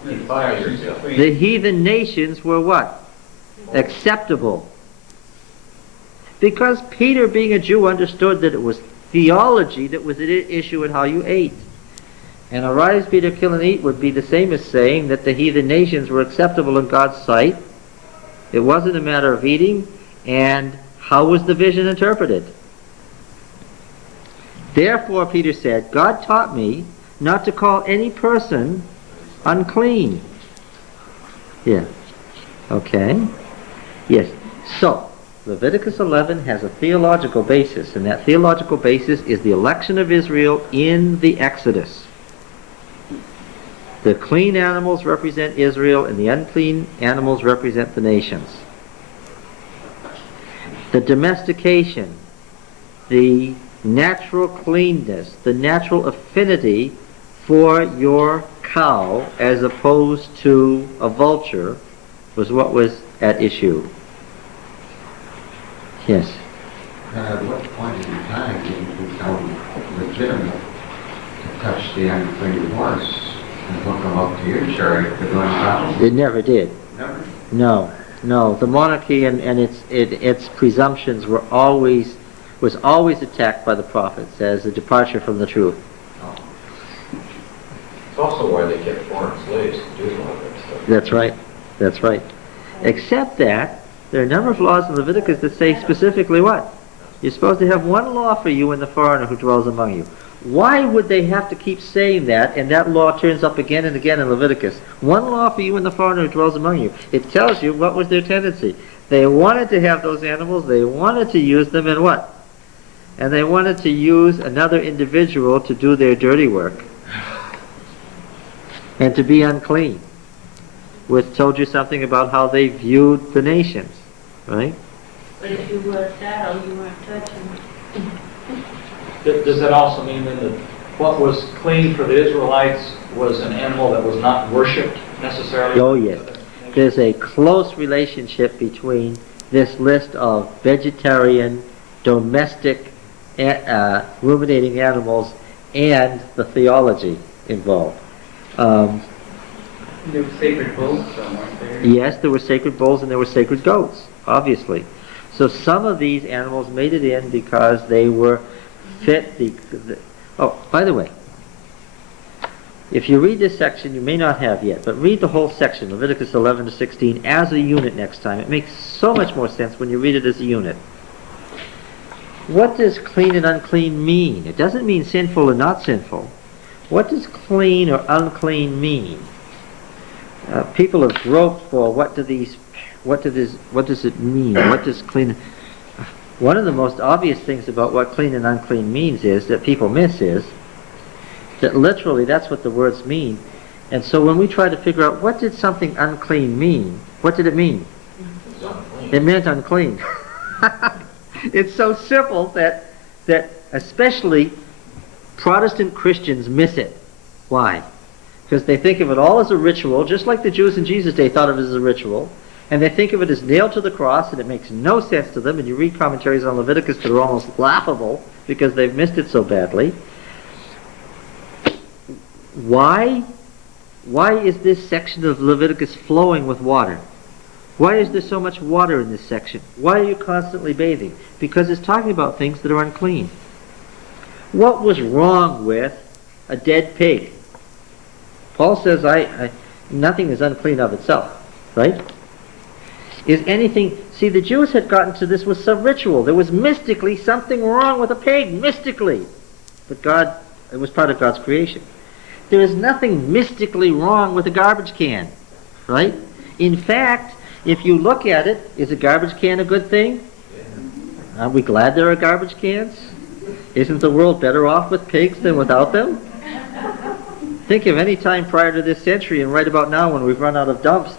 Defile yourself. The heathen nations were what? Acceptable. Because Peter, being a Jew, understood that it was theology that was at issue in how you ate. And arise, Peter, kill and eat would be the same as saying that the heathen nations were acceptable in God's sight. It wasn't a matter of eating, and how was the vision interpreted? Therefore, Peter said, God taught me not to call any person unclean. Yeah. Okay. Yes. So, Leviticus 11 has a theological basis, and that theological basis is the election of Israel in the Exodus. The clean animals represent Israel, and the unclean animals represent the nations. The domestication, the natural cleanness, the natural affinity for your cow as opposed to a vulture was what was at issue. Yes. At what point in time did it become legitimate to touch the unclean horse and hook them up to your chariot to go and travel? It never did. Never? No. The monarchy and its presumptions was always attacked by the prophets as a departure from the truth. Oh. It's also why they kept foreign slaves to do a lot of that stuff. That's right. Except that there are a number of laws in Leviticus that say specifically what? You're supposed to have one law for you and the foreigner who dwells among you. Why would they have to keep saying that, and that law turns up again and again in Leviticus? One law for you and the foreigner who dwells among you. It tells you what was their tendency. They wanted to have those animals, they wanted to use them in what? And they wanted to use another individual to do their dirty work. And to be unclean. Which told you something about how they viewed the nations, right? But if you were a saddle, you weren't touching. Does that also mean then that what was clean for the Israelites was an animal that was not worshipped necessarily? Oh yes. There's a close relationship between this list of vegetarian, domestic, ruminating animals and the theology involved. There were sacred bulls, weren't there? Yes, there were sacred bulls and there were sacred goats, obviously. So some of these animals made it in because they were fit. Oh, by the way, if you read this section, you may not have yet, but read the whole section, Leviticus 11 to 16, as a unit next time. It makes so much more sense when you read it as a unit. What does clean and unclean mean? It doesn't mean sinful or not sinful. What does clean or unclean mean? People have groped for what does it mean? What does clean? One of the most obvious things about what clean and unclean means is that people miss is that literally that's what the words mean. And so when we try to figure out what did something unclean mean, what did it mean? It meant unclean. It's so simple that especially Protestant Christians miss it. Why? Because they think of it all as a ritual, just like the Jews in Jesus' day thought of it as a ritual, and they think of it as nailed to the cross, and it makes no sense to them, and you read commentaries on Leviticus that are almost laughable because they've missed it so badly. Why is this section of Leviticus flowing with water? Why is there so much water in this section? Why are you constantly bathing? Because it's talking about things that are unclean. What was wrong with a dead pig? Paul says, nothing is unclean of itself, right? Is anything... See, the Jews had gotten to this with some ritual. There was mystically something wrong with a pig, mystically. But it was part of God's creation. There is nothing mystically wrong with a garbage can, right? In fact, if you look at it, is a garbage can a good thing? Aren't we glad there are garbage cans? Isn't the world better off with pigs than without them? Think of any time prior to this century and right about now when we've run out of dumps.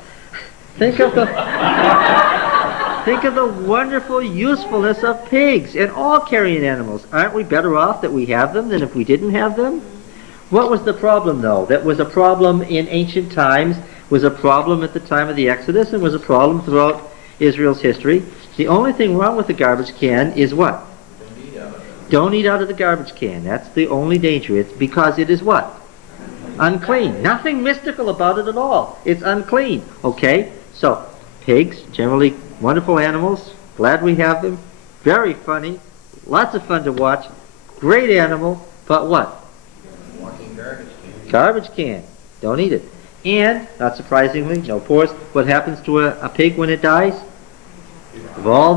Think of the wonderful usefulness of pigs and all carrion animals. Aren't we better off that we have them than if we didn't have them? What was the problem, though? That was a problem in ancient times, was a problem at the time of the Exodus, and was a problem throughout Israel's history. The only thing wrong with the garbage can is what? Don't eat out of the garbage can. That's the only danger. It's because it is what? Unclean. Nothing mystical about it at all. It's unclean. Okay? So, pigs, generally wonderful animals. Glad we have them. Very funny. Lots of fun to watch. Great animal. But what? Walking garbage can. Garbage can. Don't eat it. And, not surprisingly, no pores. What happens to a pig when it dies? Of all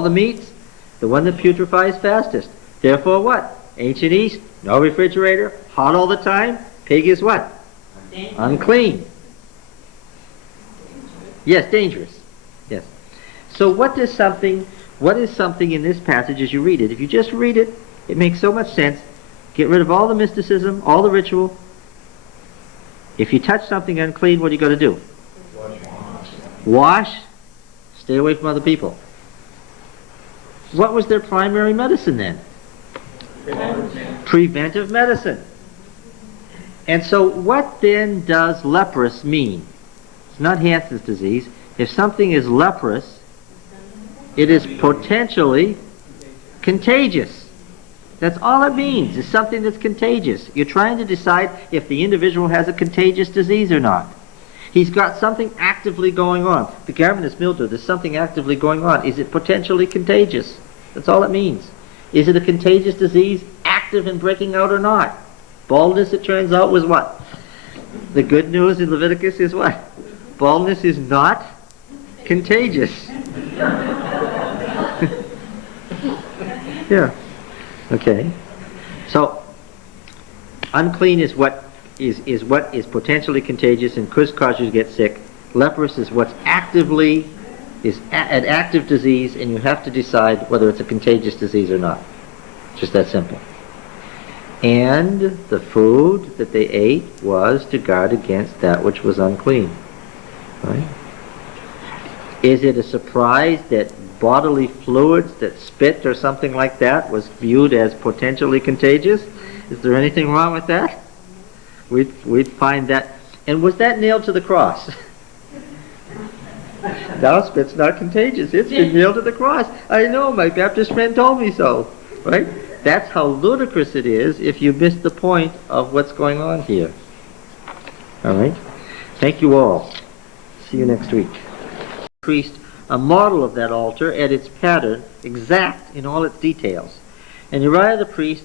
the meats, the one that putrefies fastest. Therefore what? Ancient East, no refrigerator, hot all the time. Pig is what? Unclean. Yes, dangerous. Yes. So what is something in this passage as you read it? If you just read it, it makes so much sense. Get rid of all the mysticism, all the ritual. If you touch something unclean, what are you going to do? Wash. Stay away from other people. What was their primary medicine then? Preventive medicine. And so what then does leprous mean? It's not Hansen's disease. If something is leprous, it is potentially contagious. That's all it means, is something that's contagious. You're trying to decide if the individual has a contagious disease or not. He's got something actively going on. The garment is mildew. There's something actively going on. Is it potentially contagious? That's all it means. Is it a contagious disease, active and breaking out or not? Baldness, it turns out, was what? The good news in Leviticus is what? Baldness is not contagious. Yeah. Okay. So, unclean is what is potentially contagious and could cause you to get sick. Leprous is what's actively an active disease, and you have to decide whether it's a contagious disease or not. Just that simple. And the food that they ate was to guard against that which was unclean. Right? Is it a surprise that bodily fluids, that spit or something like that, was viewed as potentially contagious? Is there anything wrong with that? We'd find that. And was that nailed to the cross? Now spit's not contagious. It's been nailed to the cross. I know, my Baptist friend told me so. Right? That's how ludicrous it is if you miss the point of what's going on here. All right? Thank you all. See you next week. Priest, a model of that altar at its pattern, exact in all its details. And Uriah the priest